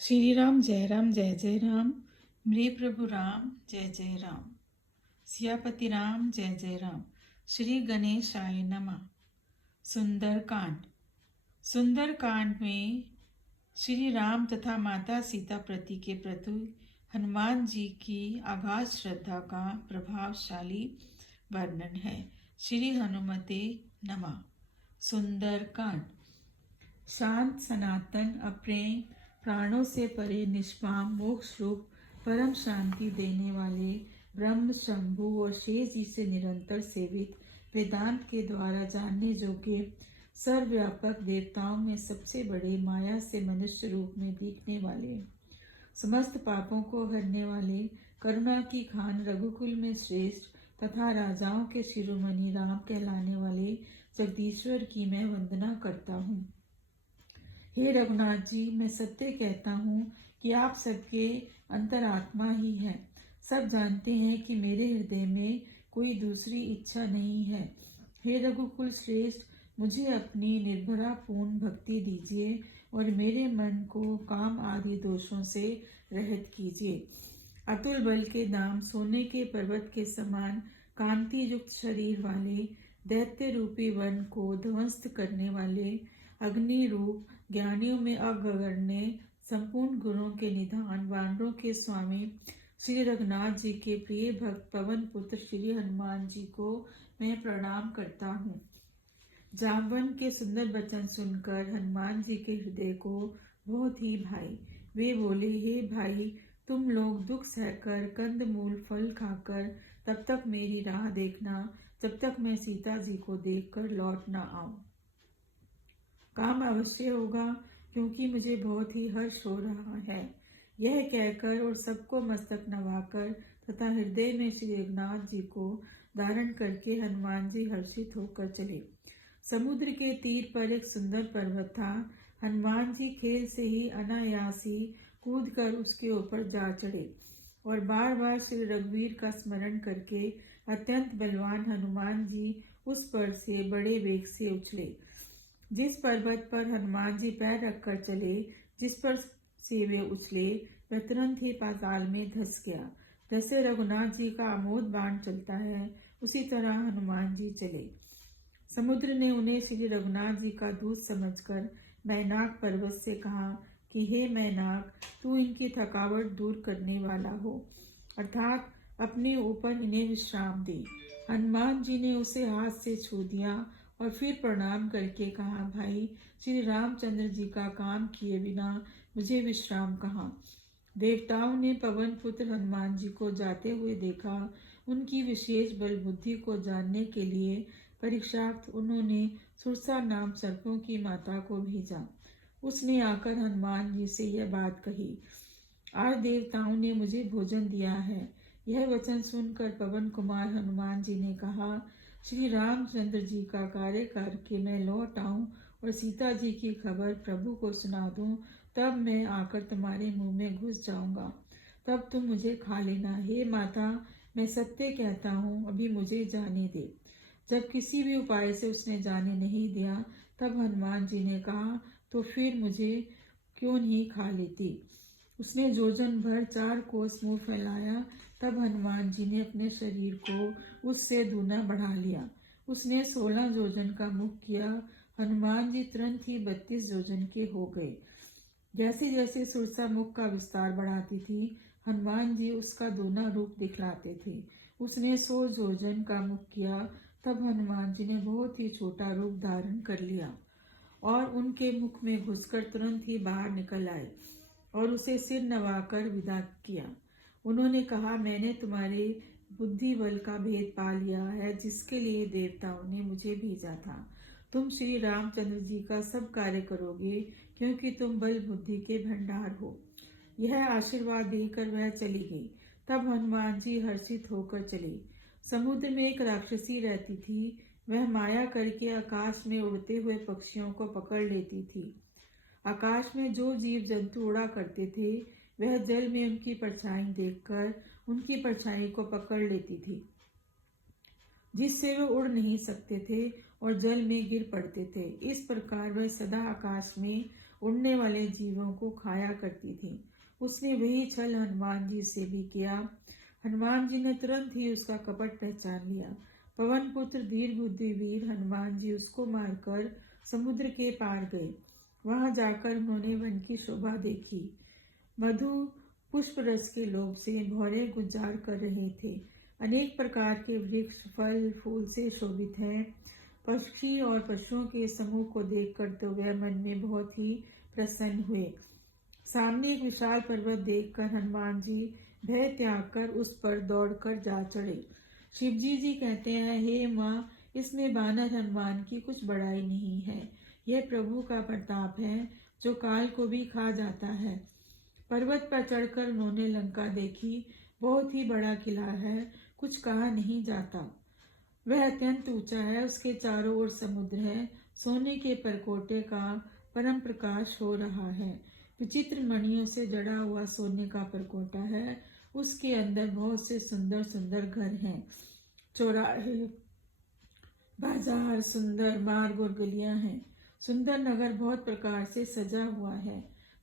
श्री राम जय जय राम। मेरे प्रभु राम जय जय राम। सियापति राम जय जय राम। श्री गणेशाय नमः। सुंदर कांड में श्री राम तथा माता सीता प्रति के प्रति हनुमान जी की अगाध श्रद्धा का प्रभावशाली वर्णन है। श्री हनुमते नमः। सुंदर कांड। शांत सनातन अप्रेम प्राणों से परे निष्काम मोक्ष रूप परम शांति देने वाले ब्रह्म शंभु और शेष जी से निरंतर सेवित वेदांत के द्वारा जानने योग्य सर्वव्यापक देवताओं में सबसे बड़े माया से मनुष्य रूप में दिखने वाले समस्त पापों को हरने वाले करुणा की खान रघुकुल में श्रेष्ठ तथा राजाओं के शिरोमणि राम कहलाने वाले जगदीश्वर की मैं वंदना करता हूँ। हे रघुनाथ जी, मैं सत्य कहता हूँ कि आप सबके अंतरात्मा ही हैं। सब जानते हैं कि मेरे हृदय में कोई दूसरी इच्छा नहीं है। हे रघुकुल श्रेष्ठ, मुझे अपनी निर्भरा पूर्ण भक्ति दीजिए और मेरे मन को काम आदि दोषों से रहित कीजिए। अतुल बल के दाम सोने के पर्वत के समान कांति युक्त शरीर वाले दैत्य रूपी वन को ध्वस्त करने वाले अग्नि रूप ज्ञानियों में अग्रगण्य संपूर्ण गुणों के निधान वानरों के स्वामी श्री रघुनाथ जी के प्रिय भक्त पवन पुत्र श्री हनुमान जी को मैं प्रणाम करता हूँ। जामवन के सुंदर वचन सुनकर हनुमान जी के हृदय को बहुत ही भाई। वे बोले, हे भाई, तुम लोग दुख सहकर कंद मूल फल खाकर तब तक मेरी राह देखना जब तक मैं सीता जी को देखकर लौट न आऊं। काम अवश्य होगा क्योंकि मुझे बहुत ही हर्ष हो रहा है। यह कहकर और सबको मस्तक नवाकर तथा हृदय में श्री रघुनाथ जी को धारण करके हनुमान जी हर्षित होकर चले। समुद्र के तीर पर एक सुंदर पर्वत था। हनुमान जी खेल से ही अनायास ही कूद कर उसके ऊपर जा चढ़े और बार बार श्री रघुवीर का स्मरण करके अत्यंत बलवान हनुमान जी उस पर से बड़े वेग से उछले। जिस पर्वत पर हनुमान जी पैर रखकर चले, जिस पर से वे उछले, वह तुरंत ही पाताल में धंस गया। जैसे रघुनाथ जी का अमोघ बाण चलता है, उसी तरह हनुमान जी चले। समुद्र ने उन्हें श्री रघुनाथ जी का दूत समझकर मैनाक पर्वत से कहा कि हे मैनाक, तू इनकी थकावट दूर करने वाला हो, अर्थात अपने ऊपर इन्हें विश्राम दे। हनुमान जी ने उसे हाथ से छू दिया और फिर प्रणाम करके कहा, भाई, श्री रामचंद्र जी का काम किए बिना मुझे विश्राम कहाँ। देवताओं ने पवन पुत्र हनुमान जी को जाते हुए देखा। उनकी विशेष बल बुद्धि को जानने के लिए परीक्षार्थ उन्होंने सुरसा नाम सर्पों की माता को भेजा। उसने आकर हनुमान जी से यह बात कही, आज देवताओं ने मुझे भोजन दिया है। यह वचन सुनकर पवन कुमार हनुमान जी ने कहा, श्री रामचंद्र जी का कार्य करके मैं लौट आऊं और सीता जी की खबर प्रभु को सुना दूं, तब मैं आकर तुम्हारे मुंह में घुस जाऊंगा, तब तुम मुझे खा लेना। हे माता, मैं सत्य कहता हूँ, अभी मुझे जाने दे। जब किसी भी उपाय से उसने जाने नहीं दिया, तब हनुमान जी ने कहा, तो फिर मुझे क्यों नहीं खा लेती। उसने जोजन भर 4 कोस मुंह फैलाया। तब हनुमान जी ने अपने शरीर को उससे दूना बढ़ा लिया। उसने 16 जोजन का मुख किया। हनुमान जी तुरंत ही 32 जोजन के हो गए। जैसे जैसे सुरसा मुख का विस्तार बढ़ाती थी, हनुमान जी उसका दूना रूप दिखलाते थे। उसने 100 जोजन का मुख किया। तब हनुमान जी ने बहुत ही छोटा रूप धारण कर लिया और उनके मुख में घुसकर तुरंत ही बाहर निकल आए और उसे सिर नवाकर विदा किया। उन्होंने कहा, मैंने तुम्हारे बुद्धि बल का भेद पा लिया है, जिसके लिए देवताओं ने मुझे भेजा था। तुम श्री रामचंद्र जी का सब कार्य करोगे, क्योंकि तुम बल बुद्धि के भंडार हो। यह आशीर्वाद देकर वह चली गई। तब हनुमान जी हर्षित होकर चले। समुद्र में एक राक्षसी रहती थी। वह माया करके आकाश में उड़ते हुए पक्षियों को पकड़ लेती थी। आकाश में जो जीव जंतु उड़ा करते थे, वह जल में उनकी परछाई देखकर उनकी परछाई को पकड़ लेती थी, जिससे वे उड़ नहीं सकते थे और जल में गिर पड़ते थे। इस प्रकार वह सदा आकाश में उड़ने वाले जीवों को खाया करती थी। उसने वही छल हनुमान जी से भी किया। हनुमान जी ने तुरंत ही उसका कपट पहचान लिया। पवन पुत्र दीर्घबुद्धि वीर हनुमान जी उसको मारकर समुद्र के पार गए। वहां जाकर उन्होंने वन की शोभा देखी। मधु पुष्प रस के लोभ से भौरे गुंजार कर रहे थे। अनेक प्रकार के वृक्ष फल फूल से शोभित हैं। पक्षी और पशुओं के समूह को देखकर तो वह मन में बहुत ही प्रसन्न हुए। सामने एक विशाल पर्वत देखकर हनुमान जी भय त्याग कर उस पर दौड़कर जा चढ़े। शिवजी जी कहते हैं, हे माँ, इसमें बानर हनुमान की कुछ बड़ाई नहीं है। यह प्रभु का प्रताप है जो काल को भी खा जाता है। पर्वत पर चढ़कर उन्होंने लंका देखी। बहुत ही बड़ा किला है, कुछ कहा नहीं जाता। वह अत्यंत ऊंचा है, उसके चारों ओर समुद्र है। सोने के परकोटे का परम प्रकाश हो रहा है। विचित्र मणियों से जड़ा हुआ सोने का परकोटा है। उसके अंदर बहुत से सुंदर सुंदर घर हैं। चौराहे, बाजार, सुंदर मार्ग और गलियां हैं। सुंदर नगर बहुत प्रकार से सजा हुआ है।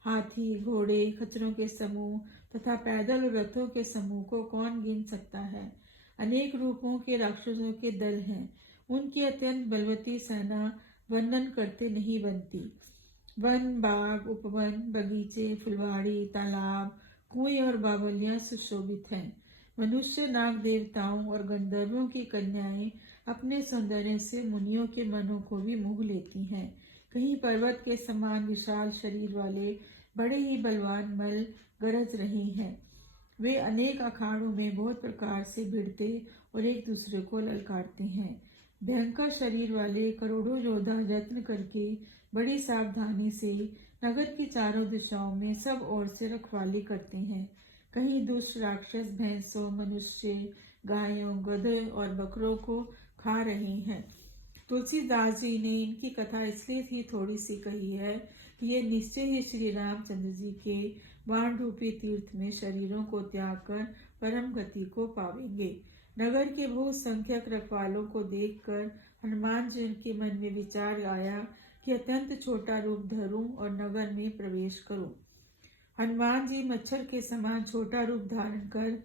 हाथी, घोड़े, खच्चरों के समूह तथा पैदल और रथों के समूह को कौन गिन सकता है। अनेक रूपों के राक्षसों के दल हैं। उनकी अत्यंत बलवती सेना वर्णन करते नहीं बनती। वन, बाग, उपवन, बगीचे, फुलवाड़ी, तालाब, कुएं और बावलियां सुशोभित हैं। मनुष्य, नाग देवताओं और गंधर्वों की कन्याएं अपने सौंदर्य से मुनियों के मनों को भी मोह लेती हैं। कहीं पर्वत के समान विशाल शरीर वाले बड़े ही बलवान मल गरज रहे हैं। वे अनेक अखाड़ों में बहुत प्रकार से भिड़ते और एक दूसरे को ललकारते हैं। भयंकर शरीर वाले करोड़ों योद्धा यत्न करके बड़ी सावधानी से नगर की चारों दिशाओं में सब ओर से रखवाली करते हैं। कहीं दुष्ट राक्षस भैंसों, मनुष्य, गायों, गधों और बकरों को खा रहे हैं। तुलसीदास जी ने इनकी कथा इसलिए ही थोड़ी सी कही है कि ये निश्चय ही श्री रामचंद्र जी के बाण रूपी तीर्थ में शरीरों को त्याग कर परम गति को पावेंगे। नगर के बहुत संख्यक रखवालों को देखकर हनुमान जी के मन में विचार आया कि अत्यंत छोटा रूप धरूं और नगर में प्रवेश करूं। हनुमान जी मच्छर के समान छोटा रूप धारण कर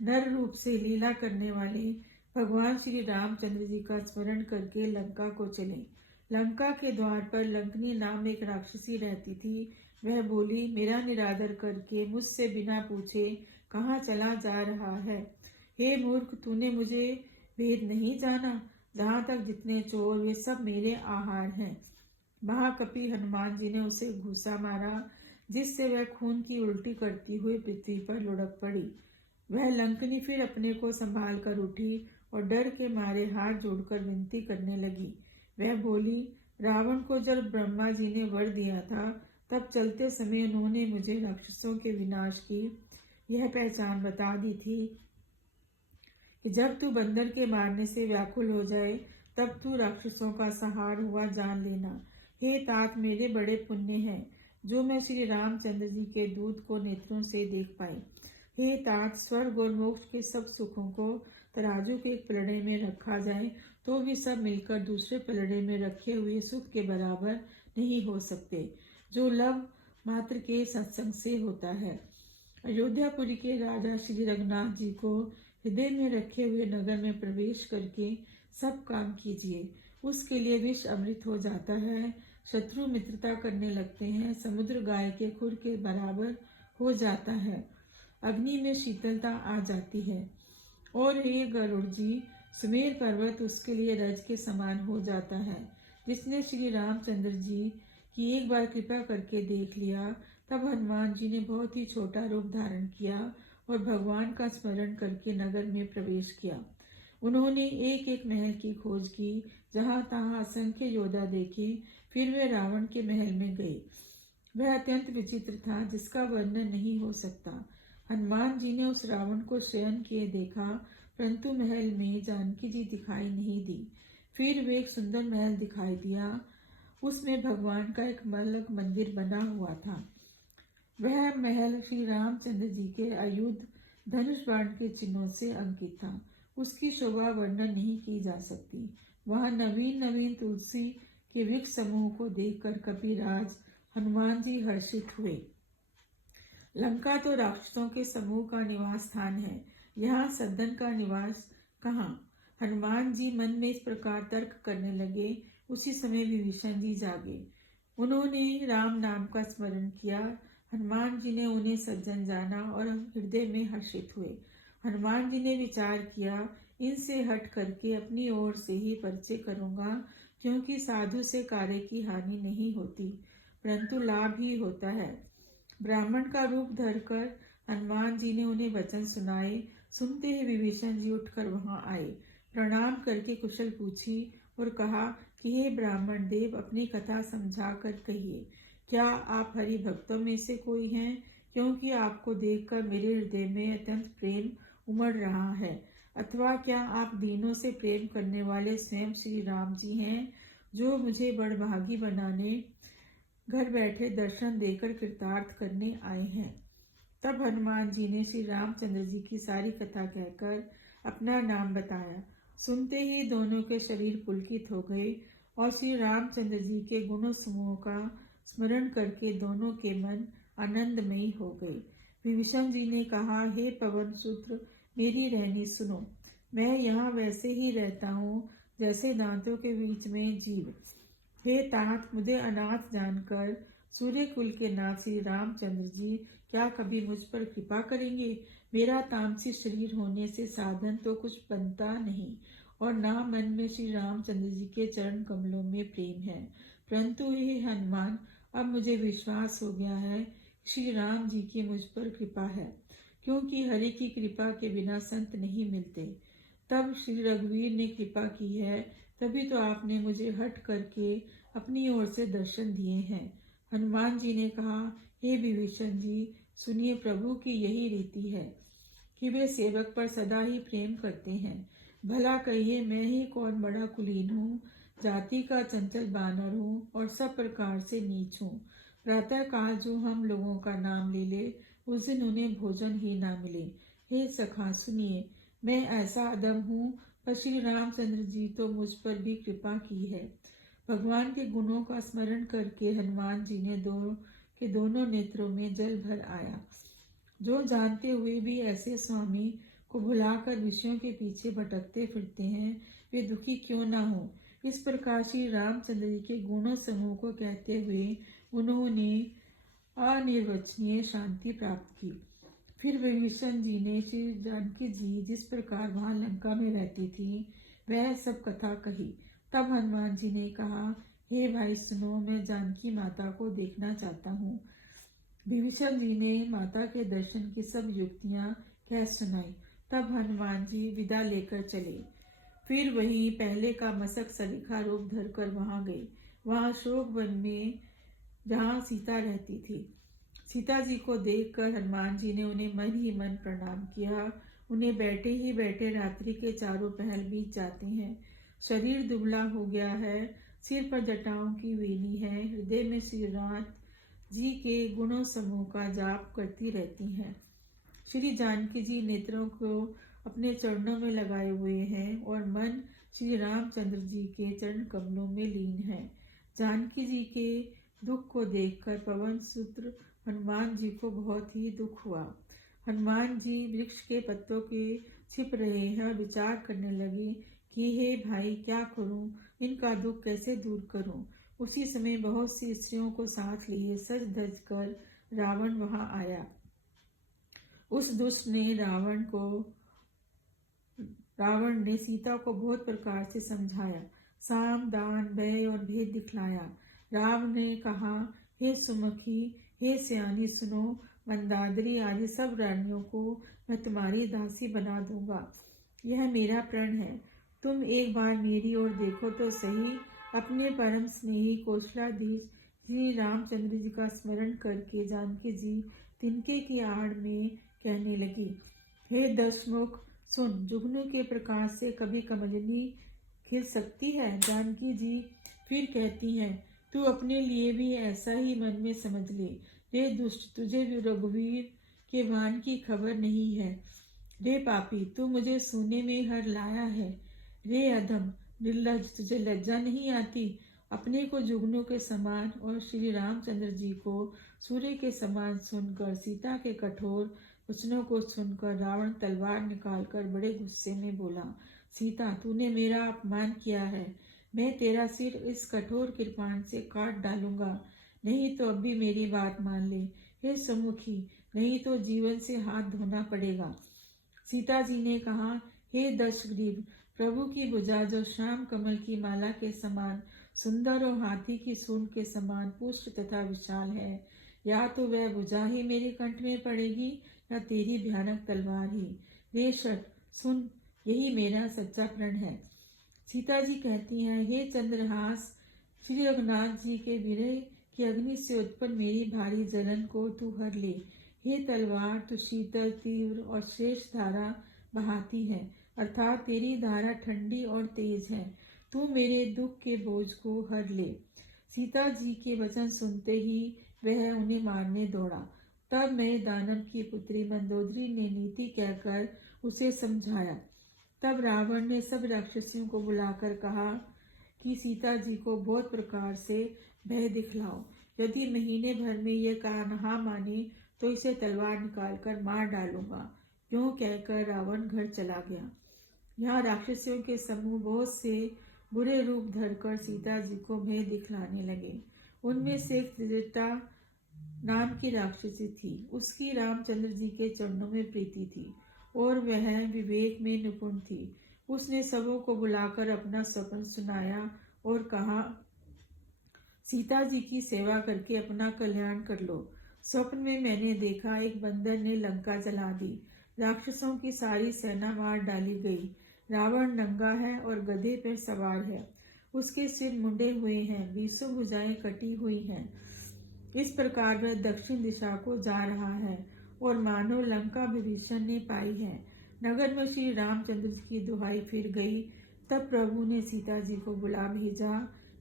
नर रूप से लीला करने वाले भगवान श्री रामचंद्र जी का स्मरण करके लंका को चले। लंका के द्वार पर लंकनी नाम एक राक्षसी रहती थी। वह बोली, मेरा निरादर करके मुझसे बिना पूछे कहाँ चला जा रहा है। हे मूर्ख, तूने मुझे भेद नहीं जाना। जहाँ तक जितने चोर वे सब मेरे आहार हैं। महाकपि हनुमान जी ने उसे घूसा मारा, जिससे वह खून की उल्टी करती हुई पृथ्वी पर लुढ़क पड़ी। वह लंकनी फिर अपने को संभाल कर उठी और डर के मारे हाथ जोड़कर विनती करने लगी। वह बोली, रावण को जब ब्रह्मा जी ने वर दिया था, तब चलते समय उन्होंने मुझे राक्षसों के विनाश की यह पहचान बता दी थी कि जब तू बंदर के मारने से व्याकुल हो जाए, तब तू राक्षसों का संहार हुआ जान लेना। हे तात, मेरे बड़े पुण्य हैं जो मैं श्री रामचंद्र जी के दूत को नेत्रों से देख पाई। हे तात, स्वर्ग और मोक्ष के सब सुखों को तराजू के एक पलड़े में रखा जाए तो भी सब मिलकर दूसरे पलड़े में रखे हुए सुख के बराबर नहीं हो सकते, जो लव मात्र के सत्संग से होता है। अयोध्यापुरी के राजा श्री रघुनाथ जी को हृदय में रखे हुए नगर में प्रवेश करके सब काम कीजिए। उसके लिए विष अमृत हो जाता है, शत्रु मित्रता करने लगते हैं, समुद्र गाय के खुर के बराबर हो जाता है, अग्नि में शीतलता आ जाती है। और हे गरुड़ जी, सुमेर पर्वत उसके लिए रज के समान हो जाता है। जिसने श्री रामचंद्र जी की एक बार कृपा करके देख लिया, तब हनुमान जी ने बहुत ही छोटा रूप धारण किया और भगवान का स्मरण करके नगर में प्रवेश किया। उन्होंने एक एक महल की खोज की, जहाँ तहाँ असंख्य योद्धा देखे। फिर वे रावण के महल में गए। वह अत्यंत विचित्र था, जिसका वर्णन नहीं हो सकता। हनुमान जी ने उस रावण को शयन किए देखा, परंतु महल में जानकी जी दिखाई नहीं दी। फिर वे एक सुंदर महल दिखाई दिया। उसमें भगवान का एक अलग मंदिर बना हुआ था। वह महल श्री रामचंद्र जी के आयुध धनुष बाण के चिन्हों से अंकित था। उसकी शोभा वर्णन नहीं की जा सकती। वहां नवीन नवीन तुलसी के वृक्ष समूह को देखकर कपिराज हनुमान जी हर्षित हुए। लंका तो राक्षसों के समूह का निवास स्थान है, यहाँ सज्जन का निवास कहाँ। हनुमान जी मन में इस प्रकार तर्क करने लगे। उसी समय विभीषण जी जागे। उन्होंने राम नाम का स्मरण किया। हनुमान जी ने उन्हें सज्जन जाना और हृदय में हर्षित हुए। हनुमान जी ने विचार किया, इनसे हट करके अपनी ओर से ही परिचय करूंगा, क्योंकि साधु से कार्य की हानि नहीं होती, परंतु लाभ ही होता है। ब्राह्मण का रूप धरकर हनुमान जी ने उन्हें वचन सुनाए। सुनते ही विभीषण जी उठकर वहां आए, प्रणाम करके कुशल पूछी और कहा कि हे ब्राह्मण देव, अपनी कथा समझा कर कहिए। क्या आप हरि भक्तों में से कोई हैं? क्योंकि आपको देखकर मेरे हृदय में अत्यंत प्रेम उमड़ रहा है। अथवा क्या आप दीनों से प्रेम करने वाले स्वयं श्री राम जी हैं, जो मुझे बड़भागी बनाने घर बैठे दर्शन देकर कृतार्थ करने आए हैं। तब हनुमान जी ने श्री रामचंद्र जी की सारी कथा कहकर अपना नाम बताया। सुनते ही दोनों के शरीर पुलकित हो गए और श्री रामचंद्र जी के गुणों समूह का स्मरण करके दोनों के मन आनंदमयी हो गए। विभीषण जी ने कहा, हे पवन सूत्र, मेरी रहनी सुनो। मैं यहाँ वैसे ही रहता हूँ जैसे दांतों के बीच में जीव। हे तात, मुझे अनाथ जानकर सूर्य कुल के नाथ श्री रामचंद्र जी क्या कभी मुझ पर कृपा करेंगे? मेरा तामसी शरीर होने से साधन तो कुछ बनता नहीं और ना मन में श्री रामचंद्र जी के चरण कमलों में प्रेम है। परंतु हे हनुमान, अब मुझे विश्वास हो गया है कि श्री राम जी की मुझ पर कृपा है, क्योंकि हरि की कृपा के बिना संत नहीं मिलते। तब श्री रघुवीर ने कृपा की है, तभी तो आपने मुझे हट करके अपनी ओर से दर्शन दिए हैं। हनुमान जी ने कहा, हे विभीषण जी, सुनिए, प्रभु की यही रीति है कि वे सेवक पर सदा ही प्रेम करते हैं। भला कहिए, मैं ही कौन बड़ा कुलीन हूँ, जाति का चंचल बानर हूँ और सब प्रकार से नीच हूँ। प्रातः काल जो हम लोगों का नाम ले ले, उस दिन उन्हें भोजन ही ना मिले। हे सखा सुनिए, मैं ऐसा अदम हूँ, पर श्री रामचंद्र जी तो मुझ पर भी कृपा की है। भगवान के गुणों का स्मरण करके हनुमान जी ने दोनों नेत्रों में जल भर आया। जो जानते हुए भी ऐसे स्वामी को भुलाकर विषयों के पीछे भटकते फिरते हैं, वे दुखी क्यों ना हो। इस प्रकार श्री रामचंद्र जी के गुणों समूह को कहते हुए उन्होंने अनिर्वचनीय शांति प्राप्त की। फिर विभीषण जी ने श्री जानकी जी जिस प्रकार वहां लंका में रहती थी, वह सब कथा कही। तब हनुमान जी ने कहा, हे भाई सुनो, मैं जानकी माता को देखना चाहता हूँ। विभीषण जी ने माता के दर्शन की सब युक्तियां कह सुनाई। तब हनुमान जी विदा लेकर चले। फिर वही पहले का मसक सलीखा रूप धरकर वहां गए। वहां अशोक वन में जहाँ सीता रहती थी। सीता जी को देखकर हनुमान जी ने उन्हें मन ही मन प्रणाम किया। उन्हें बैठे ही बैठे रात्रि के चारों पहर बीत जाते हैं। शरीर दुबला हो गया है, सिर पर जटाओं की वेणी है, हृदय में श्री राम जी के गुणों समूह का जाप करती रहती हैं। श्री जानकी जी नेत्रों को अपने चरणों में लगाए हुए हैं और मन श्री रामचंद्र जी के चरण कमलों में लीन है। जानकी जी के दुख को देखकर पवन सूत्र हनुमान जी को बहुत ही दुख हुआ। हनुमान जी वृक्ष के पत्तों के छिप रहे हैं और विचार करने लगे कि हे भाई, क्या करूं, इनका दुख कैसे दूर करूं। उसी समय बहुत सी स्त्रियों को साथ लिए सज धज कर रावण वहां आया। उस दुष्ट ने रावण ने सीता को बहुत प्रकार से समझाया, साम दान भय और भेद दिखलाया। रावण ने कहा, हे सुमुखी, हे सयानी सुनो, मंदादरी आदि सब रानियों को मैं तुम्हारी दासी बना दूंगा। यह मेरा प्रण है। तुम एक बार मेरी ओर देखो तो सही। अपने परम स्नेही कौशलाधीश श्री रामचंद्र जी का स्मरण करके जानकी जी तिनके की आड़ में कहने लगी, हे दशमुख सुन, जुगनू के प्रकाश से कभी कमलिनी खिल सकती है। जानकी जी फिर कहती हैं, तू अपने लिए भी ऐसा ही मन में समझ ले। रे दुष्ट, तुझे भी रघुवीर के वान की खबर नहीं है। रे पापी, तू मुझे सोने में हर लाया है। रे अधम निर्लज्ज, तुझे लज्जा नहीं आती। अपने को जुगनू के समान और श्री रामचंद्र जी को सूर्य के समान सुनकर, सीता के कठोर वचनों को सुनकर रावण तलवार निकालकर बड़े गुस्से में बोला, सीता, तूने मेरा अपमान किया है। मैं तेरा सिर इस कठोर कृपाण से काट डालूंगा। नहीं तो अब भी मेरी बात मान ले हे सुमुखी, नहीं तो जीवन से हाथ धोना पड़ेगा। सीता जी ने कहा, हे दशग्रीव, प्रभु की भुजा जो श्याम कमल की माला के समान सुंदर और हाथी की सूंड के समान पुष्ट तथा विशाल है, या तो वह भुजा ही मेरे कंठ में पड़ेगी या तेरी भयानक तलवार ही। बेशक सुन, यही मेरा सच्चा प्रण है। सीता जी कहती हैं, हे चंद्रहास, श्री रघुनाथ जी के विरह की अग्नि से उत्पन्न मेरी भारी जलन को तू हर ले। हे तलवार, तू शीतल, तीव्र और श्रेष्ठ धारा बहाती है, अर्थात तेरी धारा ठंडी और तेज है। तू मेरे दुख के बोझ को हर ले। सीता जी के वचन सुनते ही वह उन्हें मारने दौड़ा। तब मैं दानव की पुत्री मंदोदरी ने नीति कहकर उसे समझाया। तब रावण ने सब राक्षसियों को बुलाकर कहा कि सीता जी को बहुत प्रकार से भय दिखलाओ। यदि महीने भर में यह कहा माने तो इसे तलवार निकालकर मार डालूंगा। यूं कहकर रावण घर चला गया। यहाँ राक्षसियों के समूह बहुत से बुरे रूप धरकर सीता जी को भय दिखलाने लगे। उनमें से एक त्रिजटा नाम की राक्षसी थी। उसकी रामचंद्र जी के चरणों में प्रीति थी और वह विवेक में निपुण थी। उसने सबों को बुलाकर अपना स्वप्न सुनाया और कहा, सीता जी की सेवा करके अपना कल्याण कर लो। स्वप्न में मैंने देखा, एक बंदर ने लंका जला दी। राक्षसों की सारी सेना मार डाली गई। रावण नंगा है और गधे पर सवार है। उसके सिर मुंडे हुए हैं, 20 भुजाएं कटी हुई हैं। इस प्रकार वह दक्षिण दिशा को जा रहा है और मानो लंका विभीषण ने पाई है। नगर में श्री रामचंद्र जी की दुहाई फिर गई। तब प्रभु ने सीता जी को बुला भेजा।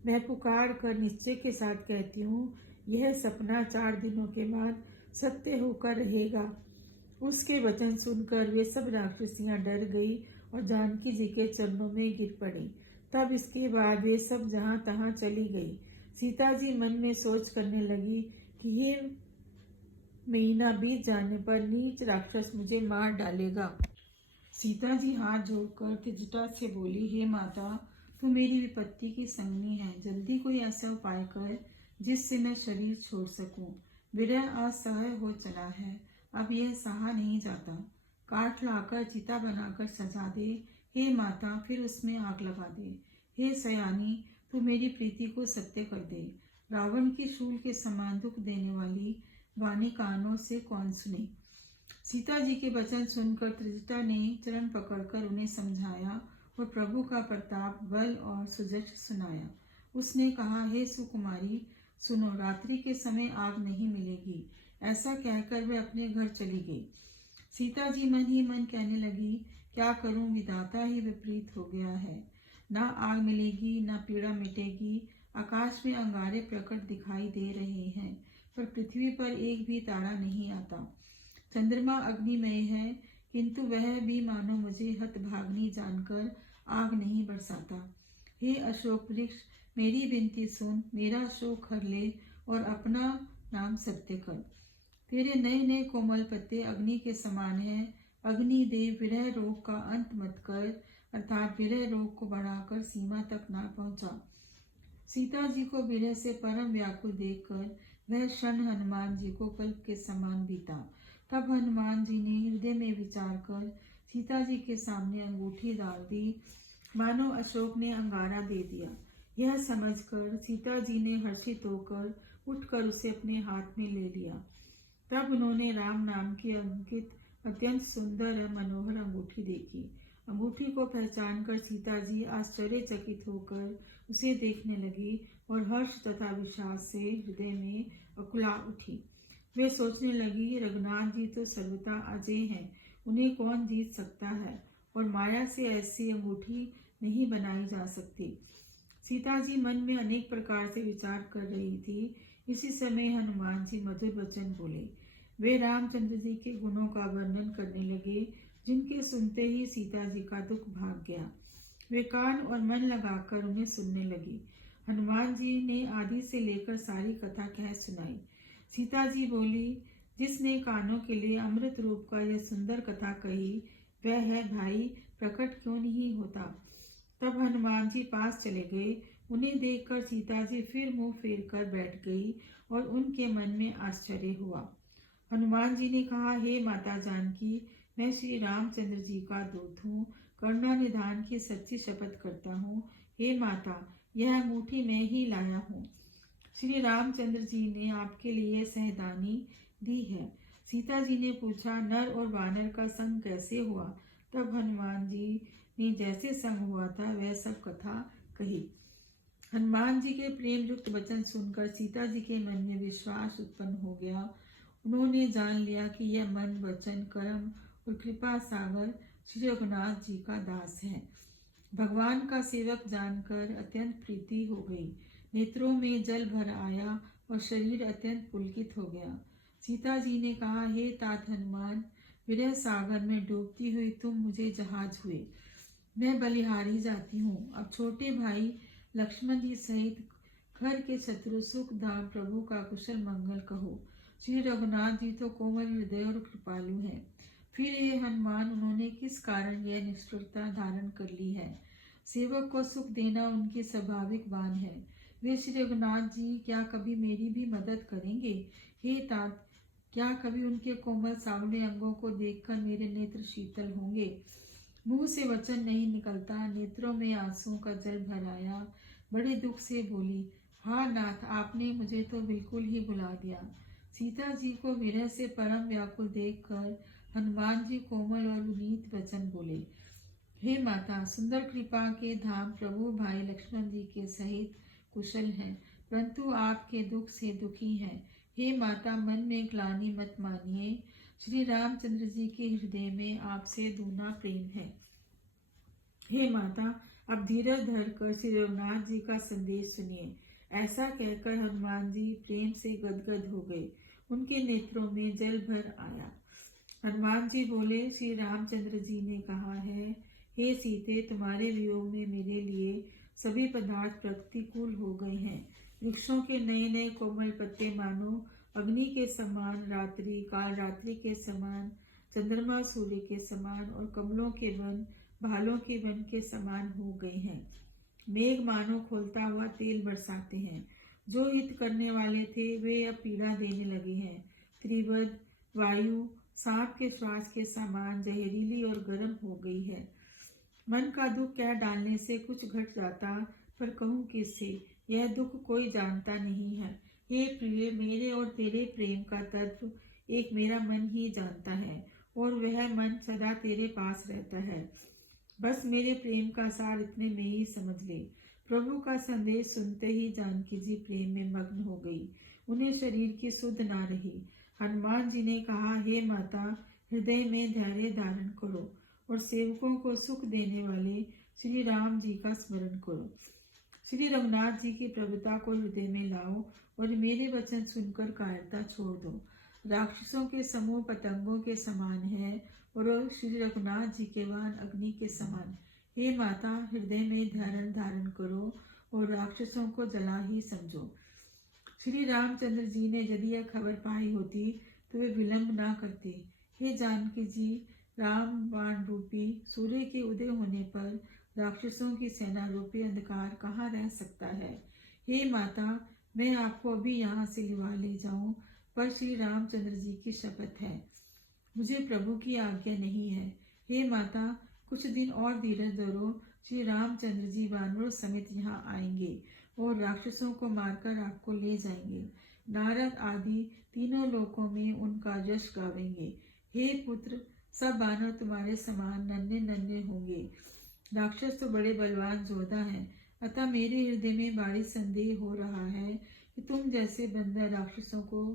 मैं पुकार कर निश्चय के साथ कहती हूँ, यह सपना 4 दिनों के बाद सत्य होकर रहेगा। उसके वचन सुनकर वे सब राक्षसियां डर गई और जानकी जी के चरणों में गिर पड़ी। तब इसके बाद वे सब जहाँ तहाँ चली गई। सीता जी मन में सोच करने लगी कि ये महीना बीत जाने पर नीच राक्षस मुझे मार डालेगा। सीता जी हाथ जोड़कर त्रिजटा से बोली, हे माता, तू मेरी विपत्ति की संगनी है। जल्दी कोई ऐसा उपाय कर जिससे मैं शरीर छोड़ सकूं। विरह असह्य हो चला है, अब यह सहा नहीं जाता। काठ लाकर चिता बनाकर सजा दे हे माता, फिर उसमें आग लगा दे। हे सयानी, तू मेरी प्रीति को सत्य कर दे। रावण की शूल के समान दुख देने वाली वाणी कानों से कौन सुने। सीता जी के वचन सुनकर त्रिजटा ने चरण पकड़कर उन्हें समझाया और प्रभु का प्रताप, बल और सुजश सुनाया। उसने कहा, हे सुकुमारी, सुनो, रात्रि के समय आग नहीं मिलेगी। ऐसा कहकर वह अपने घर चली गई। सीता जी मन ही मन कहने लगी, क्या करूं, विधाता ही विपरीत हो गया है। ना आग मिलेगी, ना पीड़ा मिटेगी। आकाश में अंगारे प्रकट दिखाई दे रहे हैं, पर पृथ्वी पर एक भी तारा नहीं आता। चंद्रमा अग्निमय है, किंतु वह भी मानो मुझे हतभाग्नि जानकर आग नहीं बरसाता। हे अशोक वृक्ष, मेरी विनती सुन, मेरा शोक हर ले और अपना नाम सत्य कर। तेरे नए नए कोमल पत्ते अग्नि के समान हैं। अग्निदेव, विरह रोग का अंत मत कर, अर्थात विरह रोग को बढ़ाकर सीमा तक ना पहुंचा। सीता जी को विरह से परम व्याकुल देखकर वह क्षण हनुमान जी को कल्प के समान बीता। तब हनुमान जी ने हृदय में विचार कर सीता जी के सामने अंगूठी डाल दी, मानो अशोक ने अंगारा दे दिया। यह समझकर सीता जी ने हर्षित होकर उठकर उसे अपने हाथ में ले लिया। तब उन्होंने राम नाम की अंकित अत्यंत सुंदर और मनोहर अंगूठी देखी। अंगूठी को पहचानकर सीता जी आश्चर्यचकित होकर उसे देखने लगी और हर्ष तथा विषाद से हृदय में अकुला उठी। वे सोचने लगी, रघुनाथ जी तो सर्वथा अजय हैं, उन्हें कौन जीत सकता है, और माया से ऐसी अंगूठी नहीं बनाई जा सकती। सीता जी मन में अनेक प्रकार से विचार कर रही थी। इसी समय हनुमान जी मधुर वचन बोले। वे रामचंद्र जी के गुणों का वर्णन करने लगे, जिनके सुनते ही सीता जी का दुख भाग गया। वे कान और मन लगाकर उन्हें सुनने लगी। हनुमान जी ने आदि से लेकर सारी कथा कह सुनाई। सीता जी बोली, जिसने कानों के लिए अमृत रूप का यह सुंदर कथा कही, वह है भाई, प्रकट क्यों नहीं होता। तब हनुमान जी पास चले गए। उन्हें देखकर सीता जी फिर मुंह फेर कर बैठ गई और उनके मन में आश्चर्य हुआ। हनुमान जी ने कहा, हे माता जानकी, मैं श्री रामचंद्र जी का दूत हूँ। करुणा निधान की सच्ची शपथ करता हूँ। हे माता, यह अंगूठी मैं ही लाया हूँ। श्री रामचंद्र जी ने आपके लिए सहदानी दी है। सीता जी ने पूछा, नर और वानर का संग कैसे हुआ। तब हनुमान जी ने जैसे संग हुआ था वह सब कथा कही। हनुमान जी के प्रेम युक्त वचन सुनकर सीता जी के मन में विश्वास उत्पन्न हो गया। उन्होंने जान लिया कि यह मन, वचन, कर्म और कृपा सागर श्री रघुनाथ जी का दास है। भगवान का सेवक जानकर अत्यंत प्रीति हो गई। नेत्रों में जल भर आया और शरीर अत्यंत पुलकित हो गया। सीता जी ने कहा, हे तात हनुमान, विरह सागर में डूबती हुई तुम मुझे जहाज हुए। मैं बलिहारी जाती हूँ। अब छोटे भाई लक्ष्मण जी सहित घर के शत्रु सुख धाम प्रभु का कुशल मंगल कहो। श्री रघुनाथ जी तो कोमल हृदय और कृपालु हैं। फिर ये हनुमान, उन्होंने किस कारण यह निष्ठुरता धारण कर ली है। सेवक को सुख देना उनकी स्वाभाविक वाण है। वे श्री रघुनाथ जी क्या कभी मेरी भी मदद करेंगे। हे तात, क्या कभी उनके कोमल सावले अंगों को देखकर मेरे नेत्र शीतल होंगे। मुंह से वचन नहीं निकलता, नेत्रों में आंसुओं का जल भर आया। बड़े दुख से बोली, हाँ नाथ, आपने मुझे तो बिल्कुल ही भुला दिया। सीता जी को विरह से परम व्याकुल देखकर हनुमान जी कोमल और विनीत वचन बोले, हे माता, सुंदर कृपा के धाम प्रभु भाई लक्ष्मण जी के सहित कुशल हैं, परंतु आपके दुख से दुखी हैं। हे माता, मन में ग्लानि मत मानिए। श्री रामचंद्र जी के हृदय में आपसे दूना प्रेम है। हे माता, अब धीरज धर कर श्री रघुनाथ जी का संदेश सुनिए। ऐसा कहकर हनुमान जी प्रेम से गदगद हो गए। उनके नेत्रों में जल भर आया। हनुमान जी बोले, श्री रामचंद्र जी ने कहा है, हे सीते, तुम्हारे वियोग में मेरे लिए सभी पदार्थ प्रतिकूल हो गए हैं। वृक्षों के नए नए कोमल पत्ते मानो अग्नि के समान, रात्रि काल रात्रि के समान, चंद्रमा सूर्य के समान और कमलों के वन भालों के वन के समान हो गए हैं। मेघ मानो खोलता हुआ तेल बरसाते हैं। जो हित करने वाले थे वे अब पीड़ा देने लगे हैं। त्रिवद वायु सांप के श्वास के समान जहरीली और गर्म हो गई है। मन का दुख कह डालने से कुछ घट जाता, पर कहूँ किससे, यह दुख कोई जानता नहीं है। हे प्रिय, मेरे और तेरे प्रेम का तत्व एक मेरा मन ही जानता है, और वह मन सदा तेरे पास रहता है। बस मेरे प्रेम का सार इतने में ही समझ ले। प्रभु का संदेश सुनते ही जानकी जी प्रेम में मग्न हो गई। उन्हें शरीर की सुध ना रही। हनुमान जी ने कहा, हे माता, हृदय में धैर्य धारण करो और सेवकों को सुख देने वाले श्री राम जी का स्मरण करो। श्री रघुनाथ जी की प्रभुता को हृदय में लाओ और मेरे वचन सुनकर कायरता छोड़ दो। राक्षसों के समूह पतंगों के समान है और श्री रघुनाथ जी के वाहन अग्नि के समान। हे माता, हृदय में धैर्य धारण करो और राक्षसों को जला ही समझो। श्री रामचंद्र जी ने यदि यह खबर पाई होती तो वे विलंब ना करते। हे जानकी जी, राम बाण रूपी सूर्य के उदय होने पर राक्षसों की सेना रूपी अंधकार कहाँ रह सकता है। हे माता, मैं आपको अभी यहाँ से लिवा ले जाऊं, पर श्री रामचंद्र जी की शपथ है, मुझे प्रभु की आज्ञा नहीं है। हे माता, कुछ दिन और धीरज धरो। श्री रामचंद्र जी वानरों समेत यहाँ आएंगे और राक्षसों को मारकर आपको ले जाएंगे। नारद आदि तीनों लोकों में उनका यश गावेंगे। हे पुत्र, सब वानर तुम्हारे समान नन्हे नन्हे होंगे। राक्षस तो बड़े बलवान योद्धा हैं, अतः मेरे हृदय में भारी संदेह हो रहा है कि तुम जैसे बंदर राक्षसों को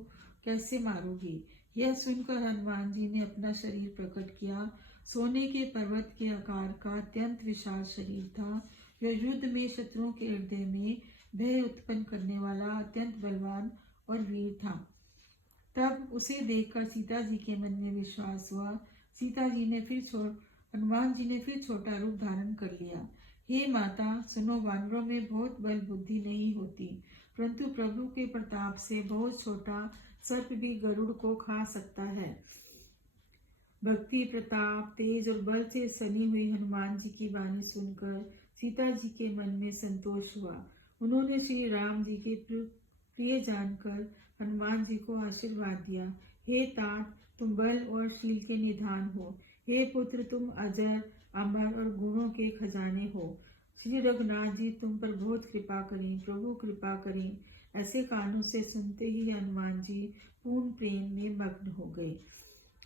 कैसे मारोगी। यह सुनकर हनुमान जी ने अपना शरीर प्रकट किया। सोने के पर्वत के आकार का अत्यंत विशाल शरीर था। यह युद्ध में शत्रुओं के हृदय में भय उत्पन्न करने वाला अत्यंत बलवान और वीर था। तब उसे देखकर सीता जी के मन में विश्वास हुआ। हनुमान जी ने फिर छोटा रूप धारण कर लिया। हे माता सुनो, वानरों में बहुत बल बुद्धि नहीं होती, परंतु प्रभु के प्रताप से बहुत छोटा सर्प भी गरुड़ को खा सकता है। भक्ति, प्रताप, तेज और बल से सनी हुई हनुमान जी की वाणी सुनकर सीता जी के मन में संतोष हुआ। उन्होंने श्री राम जी के प्रिय जानकर हनुमान जी को आशीर्वाद दिया। हे तात, तुम बल और शील के निधान हो। हे पुत्र, तुम अजर, अमर और गुणों के खजाने हो। श्री रघुनाथ जी तुम पर बहुत कृपा करें, प्रभु कृपा करें। ऐसे कानों से सुनते ही हनुमान जी पूर्ण प्रेम में मग्न हो गए।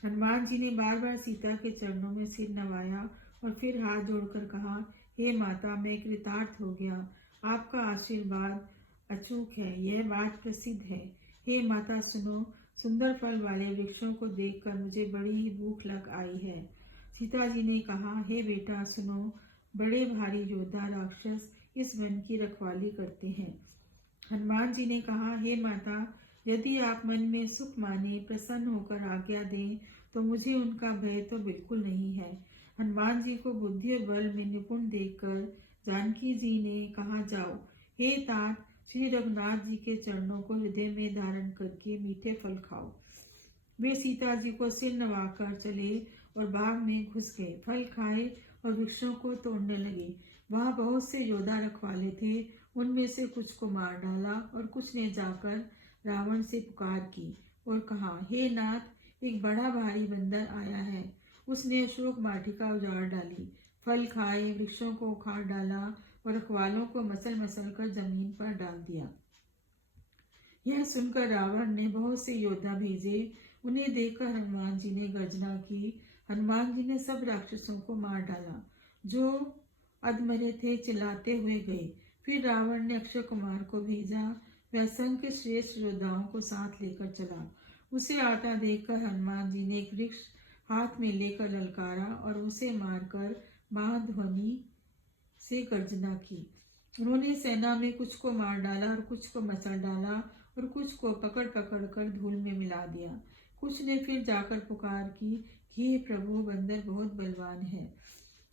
हनुमान जी ने बार बार सीता के चरणों में सिर नवाया और फिर हाथ जोड़कर कहा, हे माता, मैं कृतार्थ हो गया। आपका आशीर्वाद अचूक है, यह बात प्रसिद्ध है। हे माता सुनो, सुंदर फल वाले वृक्षों को देखकर मुझे बड़ी ही भूख लग आई है। सीता जी ने कहा, हे बेटा सुनो, बड़े भारी योद्धा राक्षस इस वन की रखवाली करते हैं। हनुमान जी ने कहा, हे माता, यदि आप मन में सुख माने प्रसन्न होकर आज्ञा दें तो मुझे उनका भय तो बिल्कुल नहीं है। हनुमान जी को बुद्धि और बल में निपुण देखकर जानकी जी ने कहा, जाओ। हे तात, श्री रघुनाथ जी के चरणों को हृदय में धारण करके मीठे फल खाओ। वे सीता जी को सिर नवाकर चले और बाग में घुस गए। फल खाए और वृक्षों को तोड़ने लगे। वहां बहुत से योद्धा रखवाले थे। उनमें से कुछ को मार डाला और कुछ ने जाकर रावण से पुकार की और कहा, हे नाथ, एक बड़ा भारी बंदर आया है। उसने अशोक वाटिका उजाड़ डाली, फल खाए, वृक्षों को उखाड़ डाला और रखवालों को मसल मसल कर जमीन पर डाल दिया। यह सुनकर रावण ने बहुत से योद्धा भेजे। उन्हें देखकर हनुमान जी ने गर्जना की। हनुमान जी ने सब राक्षसों को मार डाला जो अधमरे थे, चिल्लाते हुए गए। फिर रावण ने अक्षय कुमार को भेजा। वह असंख्य श्रेष्ठ योद्धाओं को साथ लेकर चला। उसे आता देखकर हनुमान जी ने एक वृक्ष हाथ में लेकर ललकारा और उसे मारकर महाध्वनि से गर्जना की। उन्होंने सेना में कुछ को मार डाला और कुछ को मसल डाला और कुछ को पकड़ पकड़ कर धूल में मिला दिया। कुछ ने फिर जाकर पुकार की, हे प्रभु, बंदर बहुत बलवान है।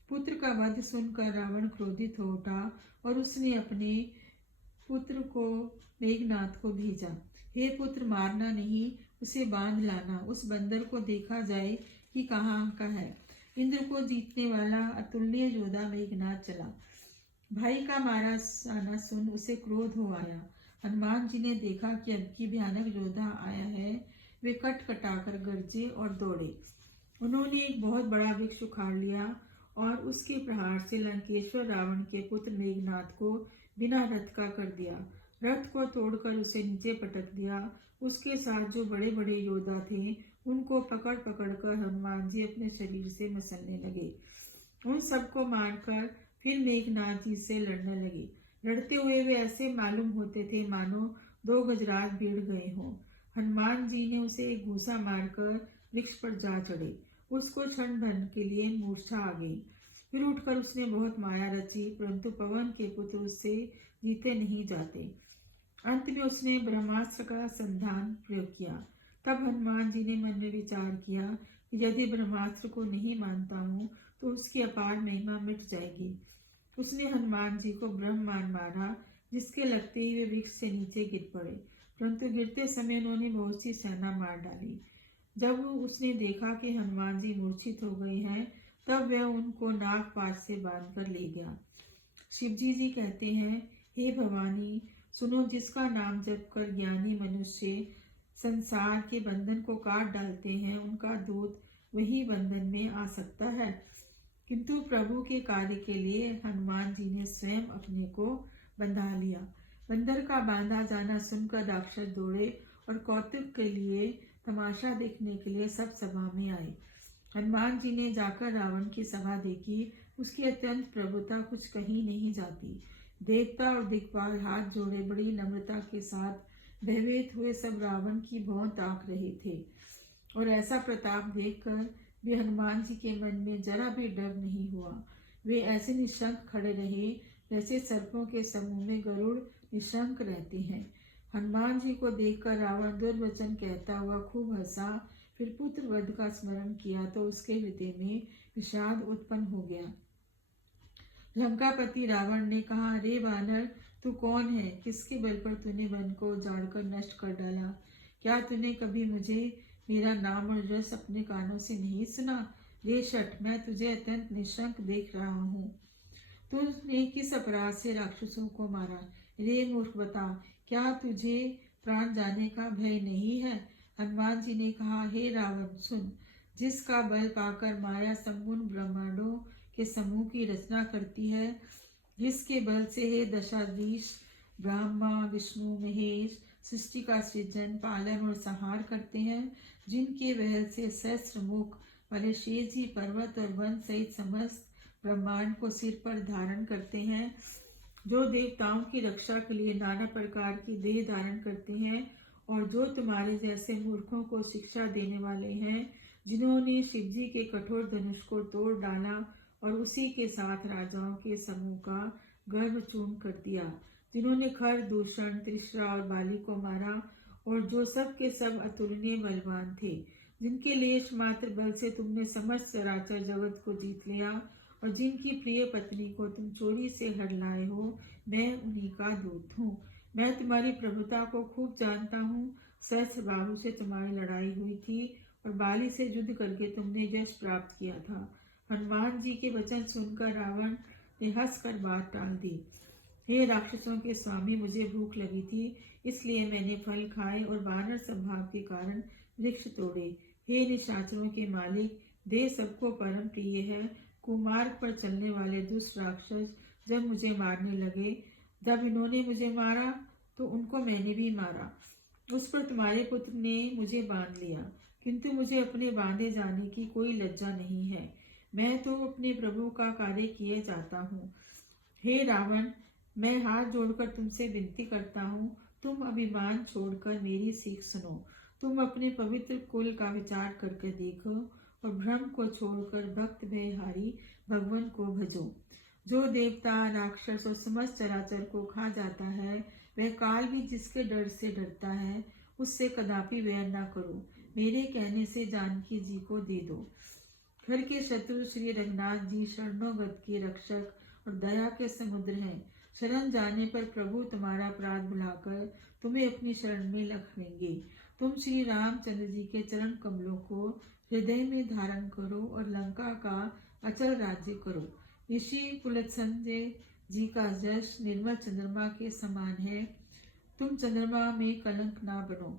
पुत्र का वध सुनकर रावण क्रोधित हो उठा और उसने अपने पुत्र को मेघनाथ को भेजा। हे पुत्र, मारना नहीं, उसे बांध लाना। उस बंदर को देखा जाए कि कहाँ का है। इंद्र को जीतने वाला अतुलनीय योद्धा मेघनाथ चला। भाई का मारा आना सुन उसे क्रोध हो आया। हनुमान जी ने देखा कि अब की भयानक योद्धा आया है। वे कट कटाकर गरजे और दौड़े। उन्होंने एक बहुत बड़ा वृक्ष उखाड़ लिया और उसके प्रहार से लंकेश्वर रावण के पुत्र मेघनाथ को बिना रथ का कर दिया। रथ को तोड़कर उसे नीचे पटक दिया। उसके साथ जो बड़े बड़े योद्धा थे उनको पकड़ पकड़ कर हनुमान जी अपने शरीर से मसलने लगे। उन सबको मारकर फिर मेघनाथ जी से लड़ने लगे। लड़ते हुए वे ऐसे मालूम होते थे मानो दो गजराज भिड़ गए हों। हनुमान जी ने उसे एक घूसा मारकर वृक्ष पर जा चढ़े। उसको क्षण भर के लिए मूर्छा आ गई। फिर उठकर उसने बहुत माया रची, परंतु पवन के पुत्र उससे जीते नहीं जाते। अंत में उसने ब्रह्मास्त्र का संधान प्रयोग किया। तब हनुमान जी ने मन में विचार किया कि यदि ब्रह्मास्त्र को नहीं मानता हूँ तो उसकी अपार महिमा मिट जाएगी। उसने हनुमान जी को ब्रह्मान मारा, जिसके लगते ही वे वृक्ष से नीचे गिर पड़े, परंतु गिरते समय उन्होंने बहुत सी सेना मार डाली। जब उसने देखा कि हनुमान जी मूर्छित हो गए हैं, तब वह उनको नागपाश से बांधकर ले गया। शिवजी जी कहते हैं, हे भवानी सुनो, जिसका नाम जप कर ज्ञानी मनुष्य संसार के बंधन को काट डालते हैं, उनका दूत वही बंधन में आ सकता है। किंतु प्रभु के कार्य के लिए हनुमान जी ने स्वयं अपने को बंधा लिया। बंदर का बांधा जाना सुनकर राक्षस दौड़े और कौतुक के लिए तमाशा देखने के लिए सब सभा में आए। हनुमान जी ने जाकर रावण की सभा देखी। उसकी अत्यंत प्रभुता कुछ कहीं नहीं जाती। देवता और दिक्पाल हाथ जोड़े बड़ी नम्रता के साथ भयभीत हुए सब रावण की भौं ताक रहे थे और ऐसा प्रताप देखकर वे हनुमान जी के मन में जरा भी डर नहीं हुआ। वे ऐसे निशंक खड़े रहे जैसे सर्पों के समूह में गरुड़ निशंक रहते हैं। हनुमान जी को देखकर रावण दुर्वचन कहता हुआ खूब हंसा। फिर पुत्र वध का स्मरण किया तो उसके हृदय में विषाद उत्पन्न हो गया। लंकापति रावण ने कहा, रे वानर, तू कौन है? किसके बल पर तूने वन को उजाड़कर नष्ट कर डाला? क्या तूने कभी मुझे मेरा नाम और यश अपने कानों से नहीं सुना? रे शठ, मैं तुझे अत्यंत निशंक देख रहा हूँ। तूने किस अपराध से राक्षसों को मारा? रे मूर्ख, बता, क्या तुझे प्राण जाने का भय नहीं है? हनुमान जी ने कहा, हे रावण, सुन, जिसका बल पाकर माया संपूर्ण ब्रह्मांडों के समूह की रचना करती है, जिसके बल से हे दशाधीश ब्रह्मा विष्णु महेश सृष्टि का सृजन पालन और संहार करते हैं, जिनके बल से सहस्त्र मुख वाले शेष जी पर्वत और वन सहित समस्त ब्रह्मांड को सिर पर धारण करते हैं, जो देवताओं की रक्षा के लिए नाना प्रकार की देह धारण करते हैं, और जो तुम्हारे जैसे मूर्खों को शिक्षा देने वाले हैं, जिन्होंने शिवजी के कठोर धनुष को तोड़ डाला और उसी के साथ राजाओं के समूह का गर्भ चूर्ण कर दिया, जिन्होंने खर दूषण त्रिशरा और बाली को मारा, और जो सब के सब अतुलनीय बलवान थे, जिनके लेश मात्र बल से तुमने समस्त चराचर जगत को जीत लिया, और जिनकी प्रिय पत्नी को तुम चोरी से हर लाए हो, मैं उन्हीं का दूत हूँ। मैं तुम्हारी प्रभुता को खूब जानता हूँ। सहस्र बाहु से तुम्हारी लड़ाई हुई थी और बाली से युद्ध करके तुमने यश प्राप्त किया था। हनुमान जी के वचन सुनकर रावण ने हंसकर बात टाल दी। हे राक्षसों के स्वामी, मुझे भूख लगी थी, इसलिए मैंने फल खाए और वानर स्वभाव के कारण वृक्ष तोड़े। हे निशाचरों के मालिक, देह सबको परम प्रिय है। कुमार्ग पर चलने वाले दुष्ट राक्षस जब मुझे मारने लगे, जब इन्होंने मुझे मारा तो उनको मैंने भी मारा। उस पर तुम्हारे पुत्र ने मुझे बांध लिया, किंतु मुझे अपने बांधे जाने की कोई लज्जा नहीं है। मैं तो अपने प्रभु का कार्य किए जाता हूँ। हे रावण, मैं हाथ जोड़कर तुमसे विनती करता हूँ, तुम अभिमान छोड़कर मेरी सीख सुनो। तुम अपने पवित्र कुल का विचार करके देखो और भ्रम को छोड़कर भक्त भयहारी भगवान को भजो। जो देवता राक्षस और समस्त चराचर को खा जाता है, वह काल भी जिसके डर से डरता है, उससे कदापि वैर न करो। मेरे कहने से जानकी जी को दे दो। घर के शत्रु श्री रघुनाथ जी शरणोगत के रक्षक और दया के समुद्र हैं। शरण जाने पर प्रभु तुम्हारा अपराध भुलाकर तुम्हें अपनी शरण में रख लेंगे। तुम श्री रामचंद्र जी के चरण कमलों को हृदय में धारण करो और लंका का अचल राज्य करो। ऋषि कुलत्संजय जी का यश निर्मल चंद्रमा के समान है। तुम चंद्रमा में कलंक ना बनो।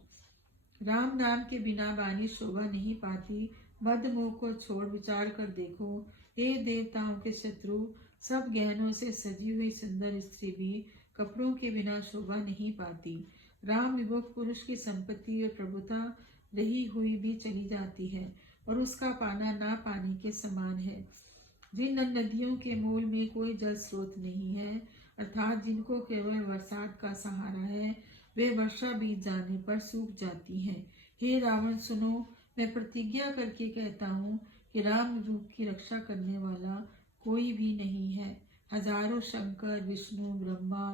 राम नाम के बिना वाणी शोभा नहीं पाती। मद मोह को छोड़ विचार कर देखो। हे देवताओं के शत्रु, सब गहनों से सजी हुई सुंदर स्त्री भी कपड़ों के बिना शोभा नहीं पाती। राम विमुख पुरुष की संपत्ति और प्रभुता रही हुई भी चली जाती है, और उसका पाना ना पानी के समान है। जिन नदियों के मूल में कोई जल स्रोत नहीं है, अर्थात जिनको केवल बरसात का सहारा है, वे वर्षा बीत जाने पर सूख जाती हैं। हे रावण, सुनो, मैं प्रतिज्ञा करके कहता हूँ कि राम रूप की रक्षा करने वाला कोई भी नहीं है। हजारों शंकर विष्णु ब्रह्मा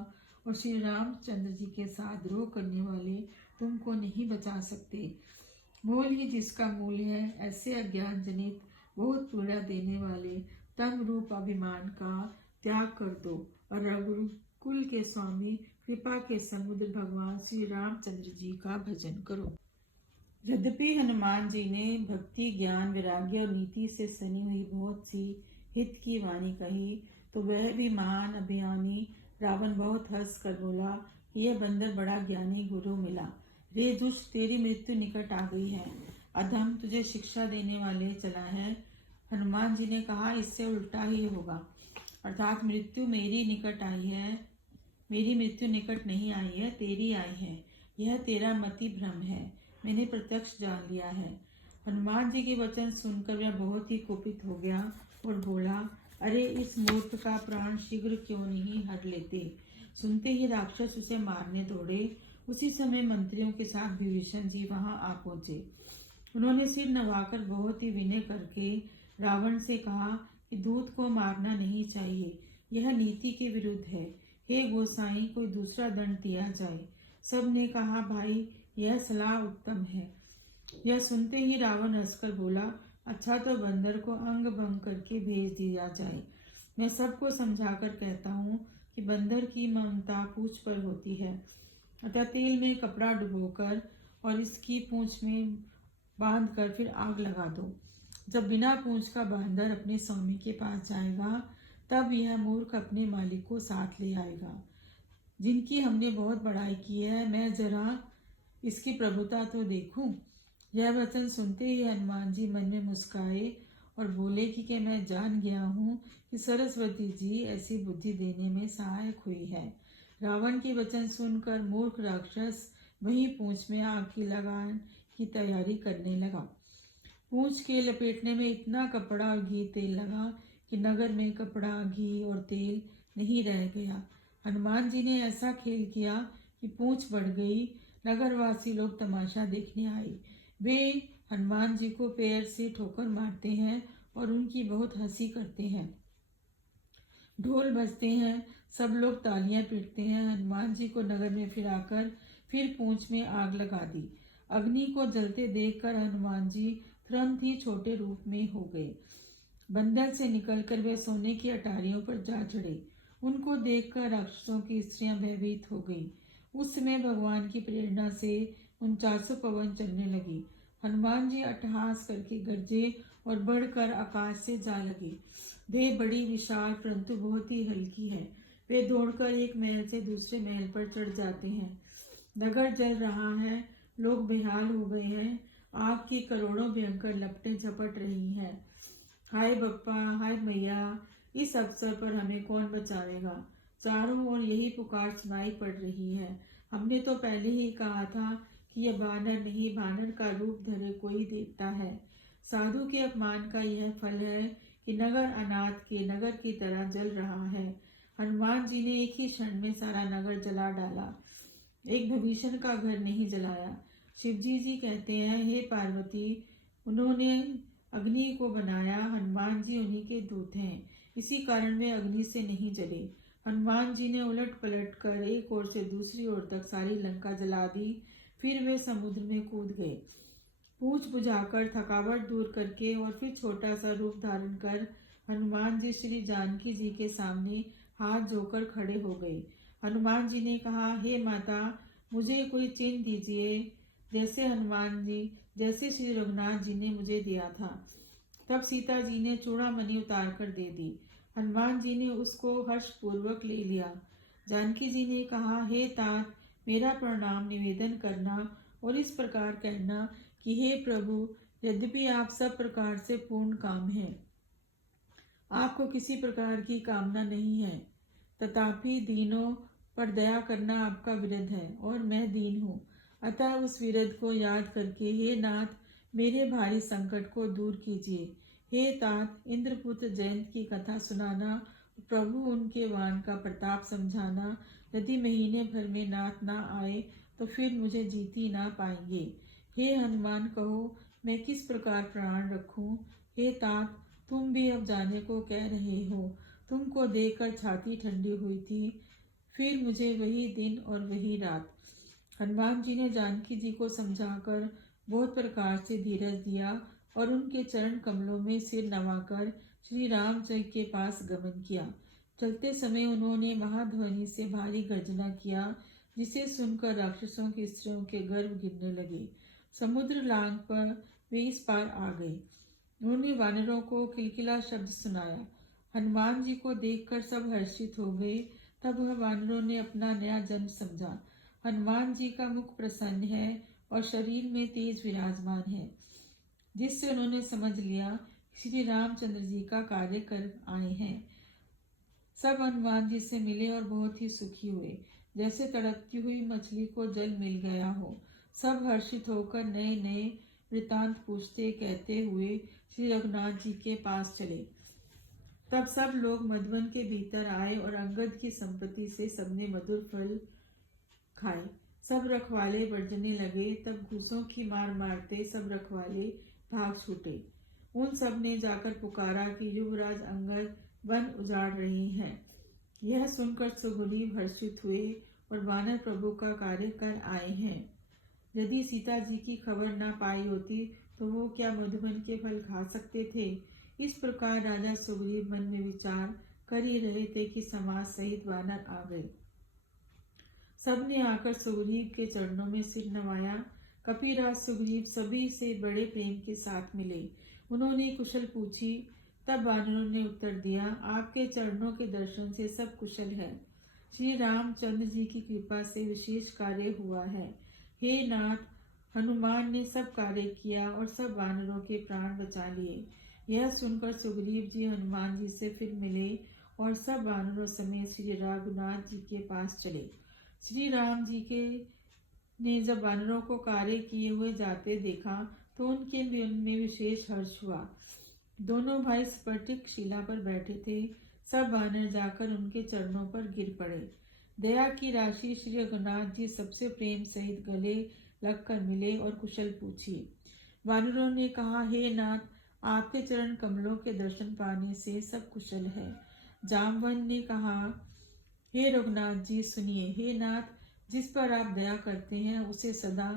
और श्री रामचंद्र जी के साथ द्रोह करने वाले तुमको नहीं बचा सकते। मोल ही जिसका मूल है, ऐसे अज्ञान जनित बहुत पीड़ा देने वाले तम रूप अभिमान का त्याग कर दो और रघुकुल के स्वामी कृपा के समुद्र भगवान श्री रामचंद्र जी का भजन करो। यद्यपि हनुमान जी ने भक्ति ज्ञान वैराग्य और नीति से सनी हुई बहुत सी हित की वाणी कही, तो वह भी महान अभिमानी रावण बहुत हंस कर बोला, यह बंदर बड़ा ज्ञानी गुरु मिला। रे दुष्ट, तेरी मृत्यु निकट आ गई है। अधम, तुझे शिक्षा देने वाले चला है। हनुमान जी ने कहा, इससे उल्टा ही होगा, अर्थात मृत्यु मेरी निकट आई है। मेरी मृत्यु निकट नहीं आई है, तेरी आई है। यह तेरा मति भ्रम है, मैंने प्रत्यक्ष जान लिया है। हनुमान जी के वचन सुनकर वह बहुत ही कुपित हो गया और बोला, अरे इस मूर्ख का प्राण शीघ्र क्यों नहीं हर लेते। सुनते ही राक्षस उसे मारने दौड़े। उसी समय मंत्रियों के साथ विभीषण जी वहां आ पहुंचे। उन्होंने सिर नवाकर बहुत ही विनय करके रावण से कहा कि दूत को मारना नहीं चाहिए, यह नीति के विरुद्ध है। हे गोसाई, कोई दूसरा दंड दिया जाए। सब ने कहा, भाई यह सलाह उत्तम है। यह सुनते ही रावण हंसकर बोला, अच्छा तो बंदर को अंग भंग करके भेज दिया जाए। मैं सबको समझाकर कहता हूँ कि बंदर की ममता पूंछ पर होती है, अतः तेल में कपड़ा डुबोकर और इसकी पूंछ में बांधकर फिर आग लगा दो। जब बिना पूंछ का बंदर अपने स्वामी के पास जाएगा, तब यह मूर्ख अपने मालिक को साथ ले आएगा। जिनकी हमने बहुत बड़ाई की है, मैं जरा इसकी प्रभुता तो देखूं। यह वचन सुनते ही हनुमान जी मन में मुस्काए और बोले कि मैं जान गया हूँ कि सरस्वती जी ऐसी बुद्धि देने में सहायक हुई है। रावण के वचन सुनकर मूर्ख राक्षस वहीं पूंछ में आग की लगान की तैयारी करने लगा। पूंछ के लपेटने में इतना कपड़ा और घी तेल लगा कि नगर में कपड़ा, घी और तेल नहीं रह गया। हनुमान जी ने ऐसा खेल किया कि पूंछ बढ़ गई। नगरवासी लोग तमाशा देखने आए। वे हनुमान जी को पैर से ठोकर मारते हैं और उनकी बहुत हंसी करते हैं। ढोल बजते हैं, सब लोग तालियां पीटते हैं। हनुमान जी को नगर में फिराकर फिर पूंछ में आग लगा दी। अग्नि को जलते देखकर हनुमान जी तुरंत ही छोटे रूप में हो गए। बंदर से निकलकर वे सोने की अटारियों पर जा चढ़े। उनको देखकर राक्षसों की स्त्रियां भयभीत हो गई। उस समय भगवान की प्रेरणा से 49 पवन चलने लगी। हनुमान जी अट्टहास करके गरजे और बढ़कर आकाश से जा लगे। वे बड़ी विशाल परंतु बहुत ही हल्की है। वे दौड़कर एक महल से दूसरे महल पर चढ़ जाते हैं। नगर जल रहा है, लोग बेहाल हो गए हैं। आग की करोड़ों भयंकर लपटें झपट रही हैं। हाय बप्पा, हाय मैया, इस अवसर पर हमें कौन बचावेगा। चारों ओर यही पुकार सुनाई पड़ रही है। हमने तो पहले ही कहा था कि यह बानर नहीं, बानर का रूप धरे कोई देवता है। साधु के अपमान का यह फल है कि नगर अनाथ के नगर की तरह जल रहा है। हनुमान जी ने एक ही क्षण में सारा नगर जला डाला, एक विभीषण का घर नहीं जलाया। शिवजी जी कहते हैं, हे पार्वती, उन्होंने अग्नि को बनाया, हनुमान जी उन्हीं के दूत हैं, इसी कारण वे अग्नि से नहीं जले। हनुमान जी ने उलट पलट कर एक ओर से दूसरी ओर तक सारी लंका जला दी। फिर वे समुद्र में कूद गए। पूंछ बुझाकर थकावट दूर करके और फिर छोटा सा रूप धारण कर हनुमान जी श्री जानकी जी के सामने हाथ जोड़कर खड़े हो गए। हनुमान जी ने कहा, हे माता, मुझे कोई चिन्ह दीजिए, जैसे श्री रघुनाथ जी ने मुझे दिया था। तब सीता जी ने चूड़ामणि उतार कर दे दी। हनुमान जी ने उसको हर्षपूर्वक ले लिया। जानकी जी ने कहा, हे तात, मेरा प्रणाम निवेदन करना और इस प्रकार कहना कि हे प्रभु, यद्यपि आप सब प्रकार से पूर्ण काम हैं, आपको किसी प्रकार की कामना नहीं है, तथापि दीनों पर दया करना आपका विरध है और मैं दीन हूँ। अतः उस विरध को याद करके हे नाथ, मेरे भारी संकट को दूर कीजिए। हे तात, इंद्रपुत्र जयंत की कथा सुनाना, प्रभु उनके वाण का प्रताप समझाना। यदि महीने भर में नाथ ना आए तो फिर मुझे जीत ही ना पाएंगे। हे हनुमान, कहो मैं किस प्रकार प्राण रखूं। हे तात, तुम भी अब जाने को कह रहे हो। तुमको देखकर छाती ठंडी हुई थी। फिर मुझे वही दिन और वही रात। हनुमान जी ने जानकी जी को समझाकर बहुत प्रकार से धीरज दिया और उनके चरण कमलों में सिर नवाकर श्री रामचंद्र के पास गमन किया। चलते समय उन्होंने महाध्वनि से भारी गर्जना किया, जिसे सुनकर राक्षसों की स्त्रियों के गर्भ गिरने लगे। समुद्र लांग पर वे इस पार आ गए। उन्होंने वानरों को किलकिला शब्द सुनाया। हनुमान जी को देखकर सब हर्षित हो गए। तब वह वानरों ने अपना नया जन्म समझा। हनुमान जी का मुख प्रसन्न है और शरीर में तेज विराजमान है, जिससे उन्होंने समझ लिया श्री रामचंद्र जी का कार्य कर आए हैं। सब हनुमान जी से मिले और बहुत ही सुखी हुए, जैसे तड़पती हुई मछली को जल मिल गया हो। सब हर्षित होकर नए नए वृतांत पूछते कहते हुए श्री रघुनाथ जी के पास चले। तब सब लोग मधुवन के भीतर आए और अंगद की संपत्ति से सबने मधुर फल खाए। सब रखवाले बरजने लगे। तब घूसों की मार मारते सब रखवाले भाग छूटे। उन सब ने जाकर पुकारा कि युवराज अंगद वन उजाड़ रहे हैं। यह सुनकर सुग्रीव हर्षित हुए और वानर प्रभु का कार्य कर आए हैं। यदि सीता जी की खबर न पाई होती तो वो क्या मधुबन के फल खा सकते थे। इस प्रकार राजा सुग्रीव मन में विचार कर ही रहे थे कि समाज सहित वानर आ गए। सबने आकर सुग्रीव के चरणों में सिर नवाया। कपिराज सुग्रीव सभी से बड़े प्रेम के साथ मिले। उन्होंने कुशल पूछी। तब वानरों ने उत्तर दिया, आपके चरणों के दर्शन से सब कुशल है। श्री रामचंद्र जी की कृपा से विशेष कार्य हुआ है। हे नाथ, हनुमान ने सब कार्य किया और सब वानरों के प्राण बचा लिए। यह सुनकर सुग्रीव जी हनुमान जी से फिर मिले और सब वानरों समेत श्री रघुनाथ जी के पास चले। श्री राम जी के ने जब वानरों को कार्य किए हुए जाते देखा तो उनके मन में विशेष हर्ष हुआ। दोनों भाई स्फटिक शिला पर बैठे थे। सब वानर जाकर उनके चरणों पर गिर पड़े। दया की राशि श्री रघुनाथ जी सबसे प्रेम सहित गले लगकर मिले और कुशल पूछी। वानरों ने कहा, हे नाथ, आपके चरण कमलों के दर्शन पाने से सब कुशल है। जामवंत ने कहा, हे रघुनाथ जी सुनिए। हे नाथ, जिस पर आप दया करते हैं उसे सदा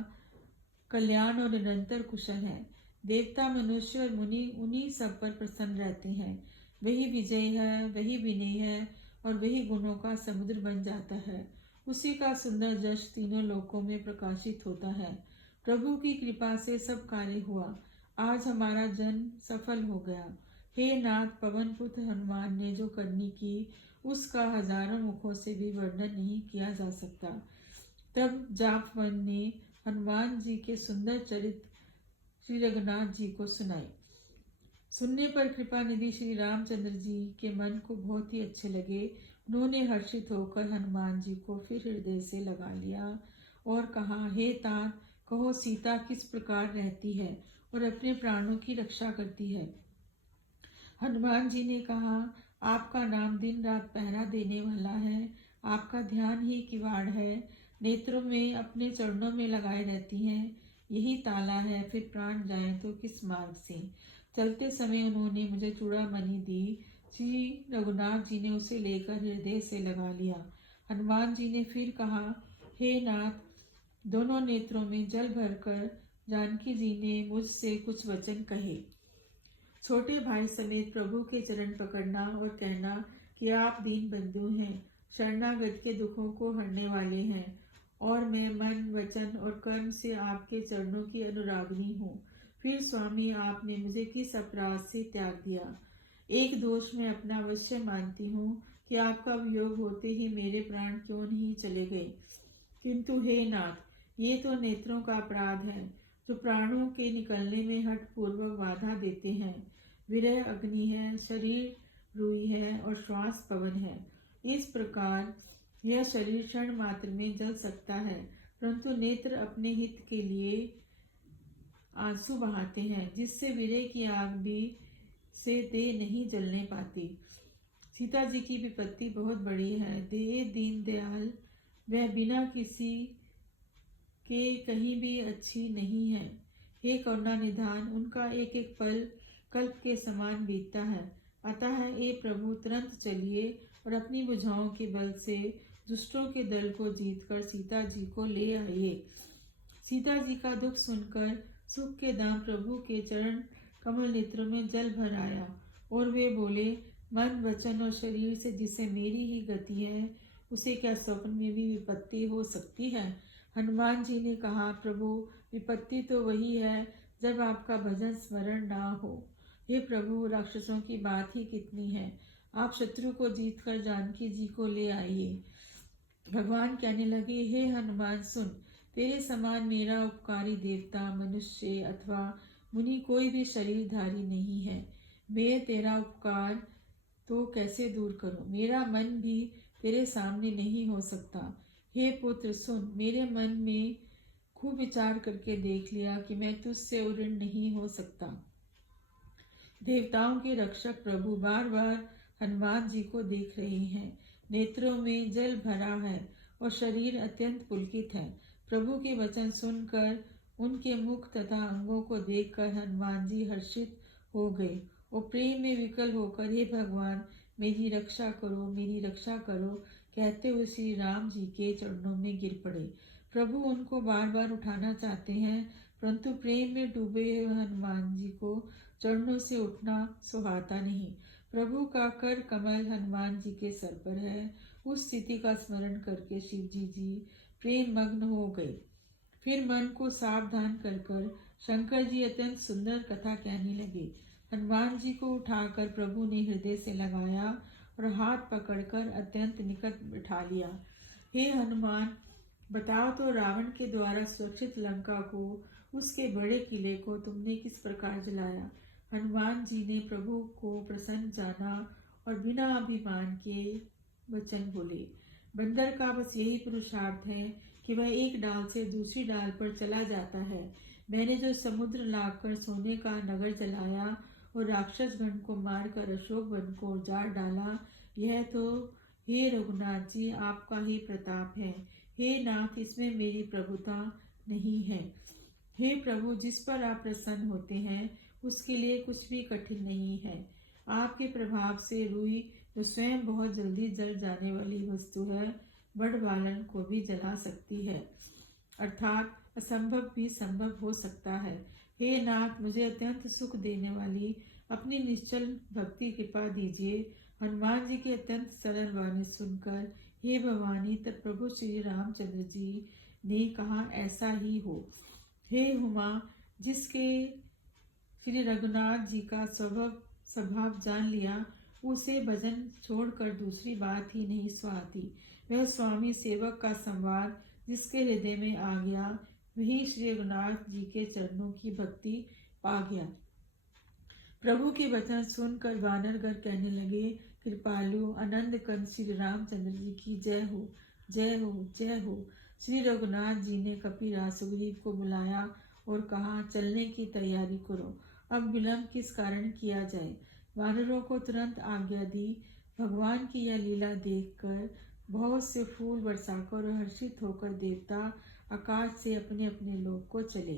कल्याण और निरंतर कुशल है। देवता, मनुष्य और मुनि उन्हीं सब पर प्रसन्न रहते हैं। वही विजय है, वही विनय है और वही गुणों का समुद्र बन जाता है। उसी का सुंदर यश तीनों लोकों में प्रकाशित होता है। प्रभु की कृपा से सब कार्य हुआ। आज हमारा जन्म सफल हो गया। हे नाथ, पवन पुत्र हनुमान ने जो करनी की उसका हजारों मुखों से भी वर्णन नहीं किया जा सकता। तब जामवंत ने हनुमान जी के सुंदर चरित्र श्री रघुनाथ जी को सुनाए। सुनने पर कृपा निधि श्री रामचंद्र जी के मन को बहुत ही अच्छे लगे। उन्होंने हर्षित होकर हनुमान जी को फिर हृदय से लगा लिया और कहा, हे तात, कहो सीता किस प्रकार रहती है और अपने प्राणों की रक्षा करती है। हनुमान जी ने कहा, आपका नाम दिन रात पहरा देने वाला है। आपका ध्यान ही किवाड़ है। नेत्रों में अपने चरणों में लगाए रहती हैं। यही ताला है, फिर प्राण जाए तो किस मार्ग से। चलते समय उन्होंने मुझे चूड़ामणि दी। श्री रघुनाथ जी ने उसे लेकर हृदय से लगा लिया। हनुमान जी ने फिर कहा, हे नाथ, दोनों नेत्रों में जल भरकर जानकी जी ने मुझसे कुछ वचन कहे। छोटे भाई समेत प्रभु के चरण पकड़ना और कहना कि आप दीन बंधु हैं, शरणागत के दुखों को हरने वाले हैं और मैं मन, वचन और कर्म से आपके चरणों की अनुरागनी हूँ। फिर स्वामी, आपने मुझे किस अपराध से त्याग दिया। एक दोष मैं अपना अवश्य मानती हूँ कि आपका वियोग होते ही मेरे प्राण क्यों नहीं चले गए। किंतु हे नाथ, ये तो नेत्रों का अपराध है जो प्राणों के निकलने में हठ पूर्वक बाधा देते हैं। विरह अग्नि है, शरीर रुई है और श्वास पवन है। इस प्रकार यह शरीर क्षण मात्र में जल सकता है, परंतु नेत्र अपने हित के लिए आंसू बहाते हैं, जिससे विरह की आग भी से देह नहीं जलने पाती। सीता जी की विपत्ति बहुत बड़ी है। देह दीन दयाल, वह बिना किसी के कहीं भी अच्छी नहीं है। हे करुणा निधान, उनका एक एक पल कल्प के समान बीतता है। अतः हे प्रभु, तुरंत चलिए और अपनी भुजाओं के बल से दुष्टों के दल को जीतकर सीता जी को ले आइए। सीता जी का दुख सुनकर सुख के दाम प्रभु के चरण कमल नेत्रों में जल भर आया और वे बोले, मन, वचन और शरीर से जिसे मेरी ही गति है, उसे क्या स्वप्न में भी विपत्ति हो सकती है। हनुमान जी ने कहा, प्रभु, विपत्ति तो वही है जब आपका भजन स्मरण ना हो। हे प्रभु, राक्षसों की बात ही कितनी है। आप शत्रु को जीतकर जानकी जी को ले आइए। भगवान कहने लगे, हे हनुमान सुन, तेरे समान मेरा उपकारी देवता, मनुष्य अथवा मुनि कोई भी शरीरधारी नहीं है। मैं तेरा उपकार तो कैसे दूर करूं। मेरा मन भी तेरे सामने नहीं हो सकता। हे पुत्र सुन, मेरे मन में खूब विचार करके देख लिया कि मैं तुझसे उऋण नहीं हो सकता। देवताओं के रक्षक प्रभु बार बार हनुमान जी को देख रहे हैं। नेत्रों में जल भरा है और शरीर अत्यंत पुलकित है। प्रभु के वचन सुनकर, उनके मुख तथा अंगों को देखकर हनुमान जी हर्षित हो गए और प्रेम में विकल होकर, हे भगवान, मेरी रक्षा करो, मेरी रक्षा करो कहते हुए श्री राम जी के चरणों में गिर पड़े। प्रभु उनको बार बार उठाना चाहते हैं, परंतु प्रेम में डूबे हुए हनुमान जी को चरणों से उठना सुहाता नहीं। प्रभु का कर कमल हनुमान जी के सर पर है। उस स्थिति का स्मरण करके शिव जी प्रेम मग्न हो गए। फिर मन को सावधान कर शंकर जी अत्यंत सुंदर कथा कहने लगे। हनुमान जी को उठाकर प्रभु ने हृदय से लगाया और हाथ पकड़कर अत्यंत निकट बिठा लिया। हे हनुमान, बताओ तो रावण के द्वारा सुरक्षित लंका को, उसके बड़े किले को तुमने किस प्रकार जलाया। हनुमान जी ने प्रभु को प्रसन्न जाना और बिना अभिमान के वचन बोले। बंदर का बस यही पुरुषार्थ है कि वह एक डाल से दूसरी डाल पर चला जाता है। मैंने जो समुद्र लाकर सोने का नगर जलाया और राक्षस गण को मारकर अशोक वन को उजाड़ डाला, यह तो हे रघुनाथ जी आपका ही प्रताप है। हे नाथ, इसमें मेरी प्रभुता नहीं है। हे प्रभु, जिस पर आप प्रसन्न होते हैं उसके लिए कुछ भी कठिन नहीं है। आपके प्रभाव से रुई, जो स्वयं बहुत जल्दी जल जाने वाली वस्तु है, बड़भालन को भी जला सकती है, अर्थात असंभव भी संभव हो सकता है। हे नाथ, मुझे अत्यंत सुख देने वाली अपनी निश्चल भक्ति कृपा दीजिए। हनुमान जी के अत्यंत सरल वाणी सुनकर हे भवानी, तब प्रभु श्री रामचंद्र जी ने कहा, ऐसा ही हो। हे हुमा, जिसके श्री रघुनाथ जी का स्वभाव जान लिया, उसे भजन छोड़कर दूसरी बात ही नहीं सुहाती। वह स्वामी सेवक का संवाद जिसके हृदय में आ गया, वही श्री रघुनाथ जी के चरणों की भक्ति पा गया। प्रभु के वचन सुनकर वानरगण कहने लगे, कृपालु आनंद कंद श्री रामचंद्र जी की जय हो, जय हो, जय हो। श्री रघुनाथ जी ने कपिराज सुग्रीव को बुलाया और कहा, चलने की तैयारी करो। अब विलंब किस कारण किया जाए। वानरों को तुरंत आज्ञा दी। भगवान की यह लीला देखकर बहुत से फूल बरसाकर और हर्षित होकर देवता आकाश से अपने अपने लोक को चले।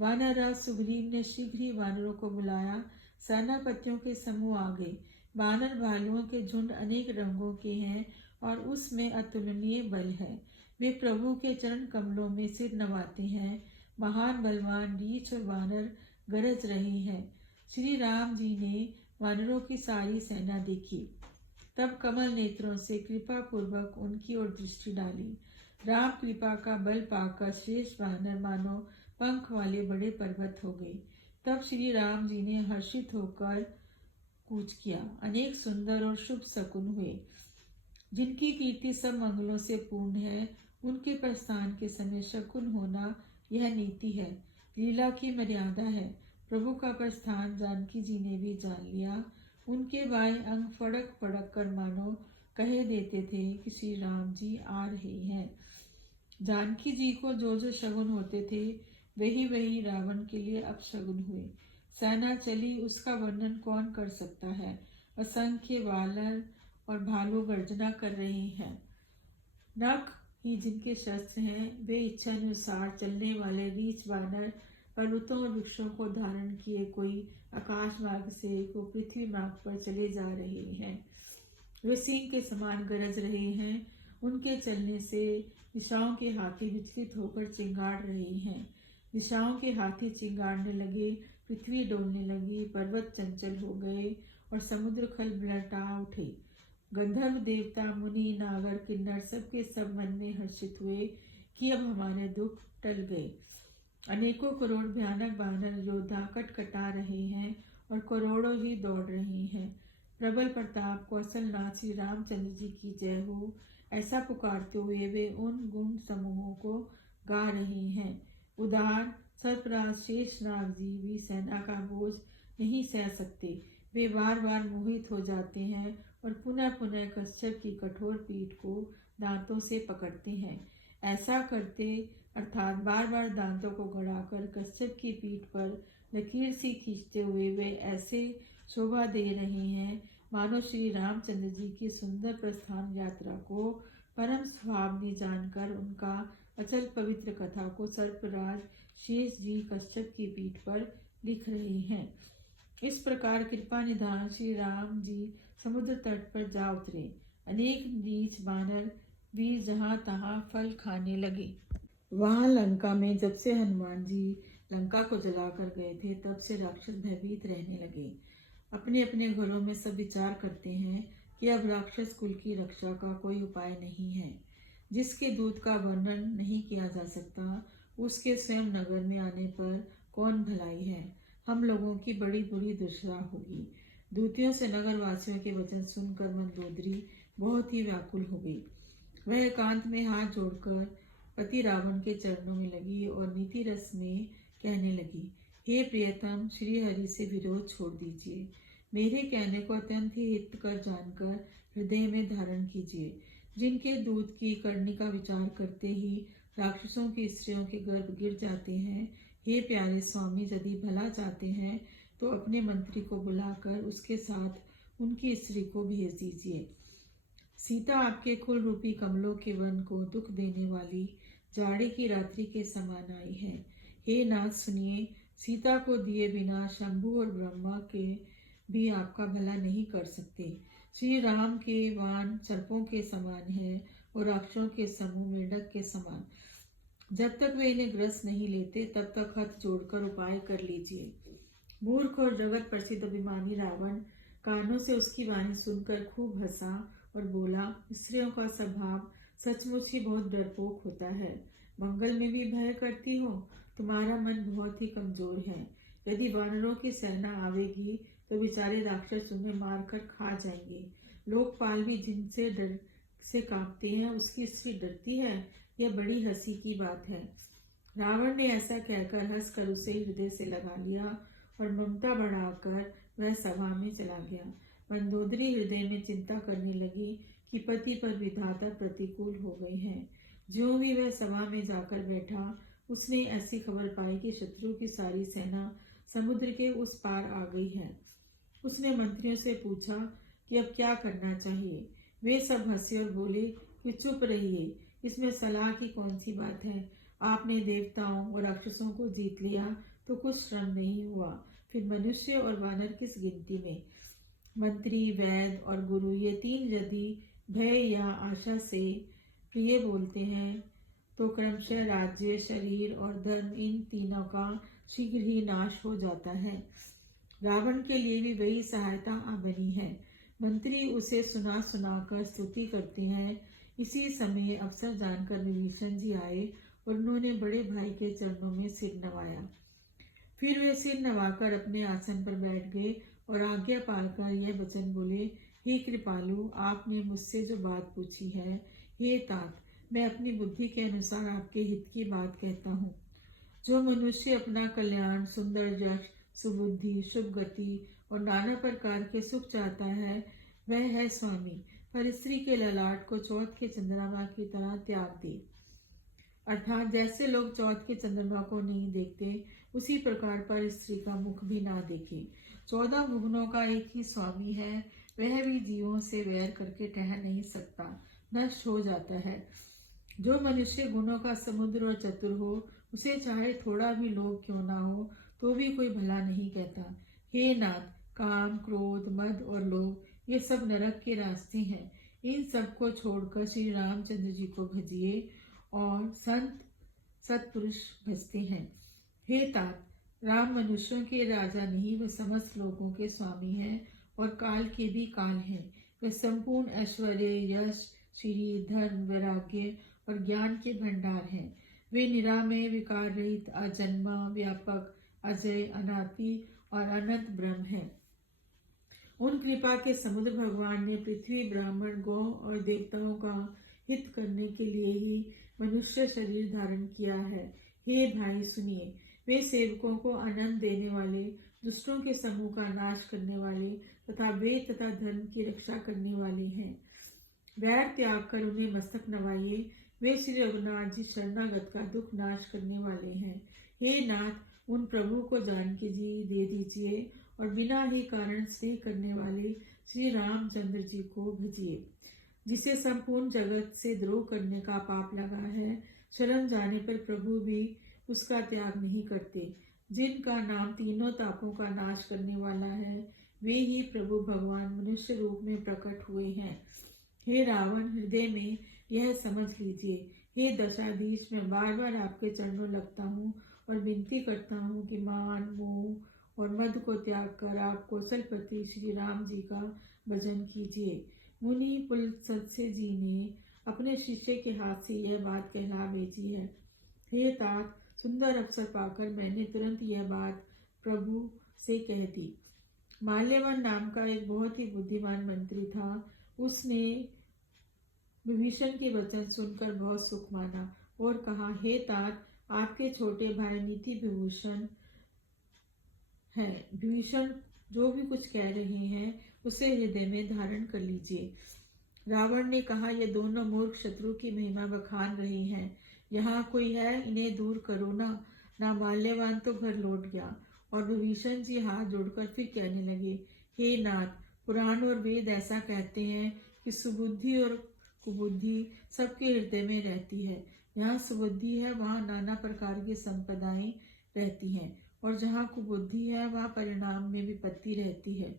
वानरराज सुग्रीव ने शीघ्र ही वानरों को बुलाया। सेनापतियों के समूह आ गए। वानर भालुओं के झुंड अनेक रंगों के हैं और उसमें अतुलनीय बल है। वे प्रभु के चरण कमलों में सिर नवाते हैं। महान बलवान रीछ और वानर गरज रहे हैं। श्री राम जी ने वानरों की सारी सेना देखी, तब कमल नेत्रों से कृपा पूर्वक उनकी ओर दृष्टि डाली। राम कृपा का बल पाकर श्रेष्ठ वानर मानो पंख वाले बड़े पर्वत हो गए। तब श्री राम जी ने हर्षित होकर कूच किया। अनेक सुंदर और शुभ शकुन हुए। जिनकी कीर्ति सब मंगलों से पूर्ण है, उनके प्रस्थान के समय शकुन होना यह नीति है, लीला की मर्यादा है। प्रभु का प्रस्थान जानकी जी ने भी जान लिया। उनके बाएं अंग फड़क फड़क कर मानो कह देते थे कि श्री राम जी आ रहे हैं। जानकी जी को जो जो शगुन होते थे, वही वही रावण के लिए अपशगुन हुए। सेना चली, उसका वर्णन कौन कर सकता है। असंख्य वानर और भालू गर्जना कर रहे हैं। नख ही जिनके शस्त्र हैं, वे इच्छानुसार चलने वाले रीछ वानर पर्वतों और वृक्षों को धारण किए कोई आकाश मार्ग से को पृथ्वी मार्ग पर चले जा रहे हैं। वे सिंह के समान गरज रहे हैं। उनके चलने से दिशाओं के हाथी विचलित होकर चिंगाड़ रहे हैं। दिशाओं के हाथी चिंगाड़ने लगे, पृथ्वी डोलने लगी, पर्वत चंचल हो गए और समुद्र खलबलटा उठे। गंधर्व देवता मुनि नागर किन्नर सबके सब मन में हर्षित हुए कि अब हमारे दुख टल गए। अनेकों करोड़ भयानक वानर योद्धा कटकटा रहे हैं और करोड़ों ही दौड़ रहे हैं। प्रबल प्रताप कौशलनाथ श्री रामचंद्र जी की जय हो, ऐसा पुकारते हुए वे उन गुण समूहों को गा रहे हैं। उदार सर्पराज शेषनाग जी भी सेना का बोझ नहीं सह सकते। वे बार बार मोहित हो जाते हैं और पुनः पुनः कश्यप की कठोर पीठ को दांतों से पकड़ते हैं। ऐसा करते अर्थात बार बार दांतों को गड़ाकर कश्यप की पीठ पर लकीर सी खींचते हुए वे ऐसे शोभा दे रहे हैं मानो श्री रामचंद्र जी की सुंदर प्रस्थान यात्रा को परम सुहावनी जानकर उनका अचल पवित्र कथा को सर्पराज शेष जी कश्यप की पीठ पर लिख रहे हैं। इस प्रकार कृपा निधान श्री राम जी समुद्र तट पर जा उतरे। अनेक नीच वानर वीर जहाँ तहाँ फल खाने लगे। वहाँ लंका में जब से हनुमान जी लंका को जलाकर गए थे, तब से राक्षस भयभीत रहने लगे। अपने अपने घरों में सब विचार करते हैं कि अब राक्षस कुल की रक्षा का कोई उपाय नहीं है। जिसके दूत का वर्णन नहीं किया जा सकता, उसके स्वयं नगर में आने पर कौन भलाई है। हम लोगों की बड़ी बुरी दुर्दशा होगी। दूतियों से नगर वासियों के वचन सुनकर मंदोदरी बहुत ही व्याकुल हो गई। वह एकांत में हाथ जोड़कर पति रावण के चरणों में लगी और नीति रस में कहने लगी, हे प्रियतम, श्री हरि से विरोध छोड़ दीजिए। मेरे कहने को अत्यंत ही हित कर जानकर हृदय में धारण कीजिए। जिनके दूध की करनी का विचार करते ही राक्षसों की स्त्रियों के गर्भ गिर जाते हैं, हे प्यारे स्वामी, यदि भला चाहते हैं तो अपने मंत्री को बुलाकर उसके साथ उनकी स्त्री को भेज दीजिए। सीता आपके कुल रूपी कमलों के वन को दुख देने वाली जाड़े की रात्रि के समान आई है। हे नाथ सुनिए, सीता को दिए बिना शंभु और ब्रह्मा के भी आपका भला नहीं कर सकते। श्री राम के वाण सर्पों के समान है और राक्षसों के समूह मेंढक के समान। जब तक वे इन्हें ग्रस नहीं लेते तब तक हाथ जोड़कर उपाय कर लीजिए। मूर्ख और जगत प्रसिद्ध अभिमानी रावण कानों से उसकी वाणी सुनकर खूब हंसा और बोला, स्त्रियों का स्वभाव सचमुच ही बहुत डरपोक होता है। मंगल में भी भय करती हो। तुम्हारा मन बहुत ही कमजोर है। यदि वानरों की सेना आवेगी तो बेचारे राक्षस तुम्हें मारकर खा जाएंगे। लोकपाल भी जिनसे डर से कांपते हैं, उसकी स्त्री डरती है। यह बड़ी हंसी की बात है। रावण ने ऐसा कहकर हंसकर उसे हृदय से लगा लिया और ममता बढ़ाकर वह सभा में चला गया। मंदोदरी हृदय में चिंता करने लगी कि पति पर विधाता प्रतिकूल हो गए हैं। ज्यों ही वह सभा में जाकर बैठा, उसने ऐसी खबर पाई कि शत्रु की सारी सेना समुद्र के उस पार आ गई है। उसने मंत्रियों से पूछा कि अब क्या करना चाहिए। वे सब हंसे और बोले कि चुप रहिए, इसमें सलाह की कौन सी बात है। आपने देवताओं और राक्षसों को जीत लिया तो कुछ श्रम नहीं हुआ, फिर मनुष्य और वानर किस गिनती में। मंत्री, वैद्य और गुरु ये तीन यदि भय या आशा से प्रिय बोलते हैं तो क्रमशः राज्य, शरीर और धर्म, इन तीनों का शीघ्र ही नाश हो जाता है। रावण के लिए भी वही सहायता आ बनी है। मंत्री उसे सुना सुनाकर स्तुति करते हैं। इसी समय अवसर जानकर विभीषण जी आए और उन्होंने बड़े भाई के चरणों में सिर नवाया। फिर वे सिर नवाकर अपने आसन पर बैठ गए और आज्ञा पाकर यह वचन बोले, हे कृपालु, आपने मुझसे जो बात पूछी है, हे तात, मैं अपनी बुद्धि के अनुसार आपके हित की बात कहता हूँ। जो मनुष्य अपना कल्याण, सुंदर यश, सुबुद्धि, शुभ गति और नाना प्रकार के सुख चाहता है, वह है स्वामी। पर स्त्री के ललाट को चौथ के चंद्रमा की तरह त्याग दे। अर्थात जैसे लोग चौथ के चंद्रमा को नहीं देखते, उसी प्रकार पर स्त्री का मुख भी ना देखे। 14 भुवनों का एक ही स्वामी है, वह भी जीवों से वैर करके ठहर नहीं सकता, नष्ट हो जाता है। जो मनुष्य गुणों का समुद्र और चतुर हो, उसे चाहे थोड़ा भी लोभ क्यों ना हो तो भी कोई भला नहीं कहता। हे नाथ, काम, क्रोध, मद और लोभ ये सब नरक के रास्ते हैं। इन सब को छोड़कर श्री रामचंद्र जी को भजिए और संत सत्पुरुष भजते हैं। हे तात, राम मनुष्यों के राजा नहीं, वह समस्त लोगों के स्वामी हैं और काल के भी काल हैं। वह संपूर्ण ऐश्वर्य, यश, श्री, धर्म, वैराग्य और ज्ञान के भंडार हैं। वे निरामय, विकार रहित, अजन्मा, व्यापक, अजय, अनादि और अनंत ब्रह्म हैं। उन कृपा के समुद्र भगवान ने पृथ्वी, ब्राह्मण, गौ और देवताओं का हित करने के लिए ही मनुष्य शरीर धारण किया है। हे भाई सुनिए, वे सेवकों को आनंद देने वाले, दुष्टों के समूह का नाश करने वाले तथा वेद तथा धर्म की रक्षा करने वाले हैं। वैर त्याग कर उन्हें मस्तक नवाइए। वे श्री रघुनाथ जी शरणागत का दुख नाश करने वाले हैं। हे नाथ, उन प्रभु को जानकी जी दे दीजिए और बिना ही कारण स्नेह करने वाले श्री रामचंद्र जी को भजिए। जिसे संपूर्ण जगत से द्रोह करने का पाप लगा है, शरण जाने पर प्रभु भी उसका त्याग नहीं करते। जिनका नाम तीनों तापों का नाश करने वाला है, वे ही प्रभु भगवान मनुष्य रूप में प्रकट हुए हैं। हे रावण, हृदय में यह समझ लीजिए। हे दशाधीश, मैं बार बार आपके चरणों लगता हूँ और विनती करता हूँ कि मान, मोह और मद को त्याग कर आप कौशलपति श्री राम जी का भजन कीजिए। मुनि पुलत्स्य जी ने अपने शिष्य के हाथ से यह बात कहला भेजी है। हे तात, सुंदर अवसर पाकर मैंने तुरंत यह बात प्रभु से कह दी। माल्यवन नाम का एक बहुत ही बुद्धिमान मंत्री था। उसने विभीषण के वचन सुनकर बहुत सुख माना और कहा, हे तात, आपके छोटे भाई नीति विभूषण है। विभीषण जो भी कुछ कह रहे हैं उसे हृदय में धारण कर लीजिए। रावण ने कहा, ये दोनों मूर्ख शत्रु की महिमा बखान रहे हैं। यहाँ कोई है, इन्हें दूर करो ना। माल्यवान तो घर लौट गया और विभीषण जी हाथ जोड़कर फिर कहने लगे, हे नाथ, पुराण और वेद ऐसा कहते हैं कि सुबुद्धि और कुबुद्धि सबके हृदय में रहती है। यहाँ सुबुद्धि है वहाँ नाना प्रकार की संपदाएं रहती हैं, और जहाँ कुबुद्धि है वहाँ परिणाम में विपत्ति रहती है।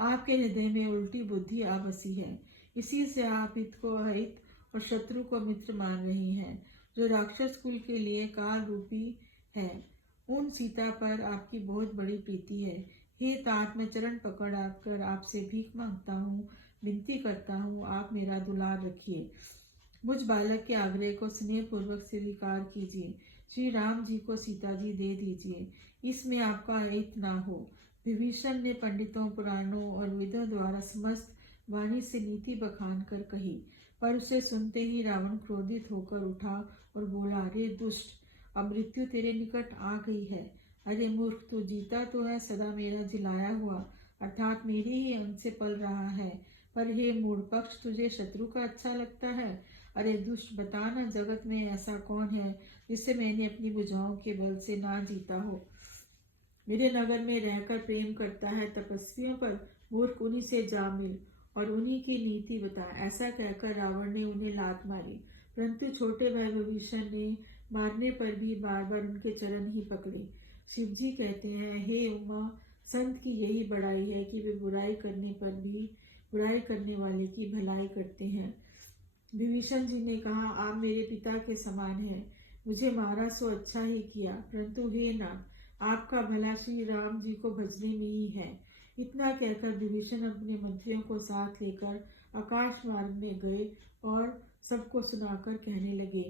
आपके हृदय में उल्टी बुद्धि आ बसी है। इसी से आप हित को अहित और शत्रु को मित्र मान रहे हैं। जो राक्षस कुल के लिए काल रूपी है, उन सीता पर आपकी बहुत बड़ी प्रीति है। हे तात, मैं चरण पकड़ कर आपसे भीख मांगता हूँ, विनती करता हूँ, आप मेरा दुलार रखिए। मुझ बालक के आग्रह को स्नेह पूर्वक स्वीकार कीजिए। श्री राम जी को सीता जी दे दीजिए, इसमें आपका अहित ना हो। विभीषण ने पंडितों, पुराणों और वेदों द्वारा समस्त वाणी से नीति बखान कर कही, पर उसे सुनते ही रावण क्रोधित होकर उठा और बोला, अरे दुष्ट, अब मृत्यु तेरे निकट आ गई है। अरे मूर्ख, तू जीता तो है सदा मेरा जिलाया हुआ, अर्थात मेरे ही अंग से पल रहा है, पर हे मूढ़ पक्ष, तुझे शत्रु का अच्छा लगता है। अरे दुष्ट, बता ना, जगत में ऐसा कौन है जिसे मैंने अपनी भुजाओं के बल से ना जीता हो। मेरे नगर में रहकर प्रेम करता है तपस्वियों पर, मूर्ख, उन्हीं से जा मिल और उन्हीं की नीति बता। ऐसा कहकर रावण ने उन्हें लात मारी, परंतु छोटे भाई विभीषण ने मारने पर भी बार बार उनके चरण ही पकड़े। शिव जी कहते हैं, हे उमा, संत की यही बड़ाई है कि वे बुराई करने पर भी बुराई करने वाले की भलाई करते हैं। विभीषण जी ने कहा, आप मेरे पिता के समान हैं, मुझे मारा सो अच्छा ही किया, परंतु हे नाथ, आपका भला श्री राम जी को भजने में ही है। इतना कहकर विभीषण अपने मंत्रियों को साथ लेकर आकाश मार्ग में गए और सबको सुनाकर कहने लगे,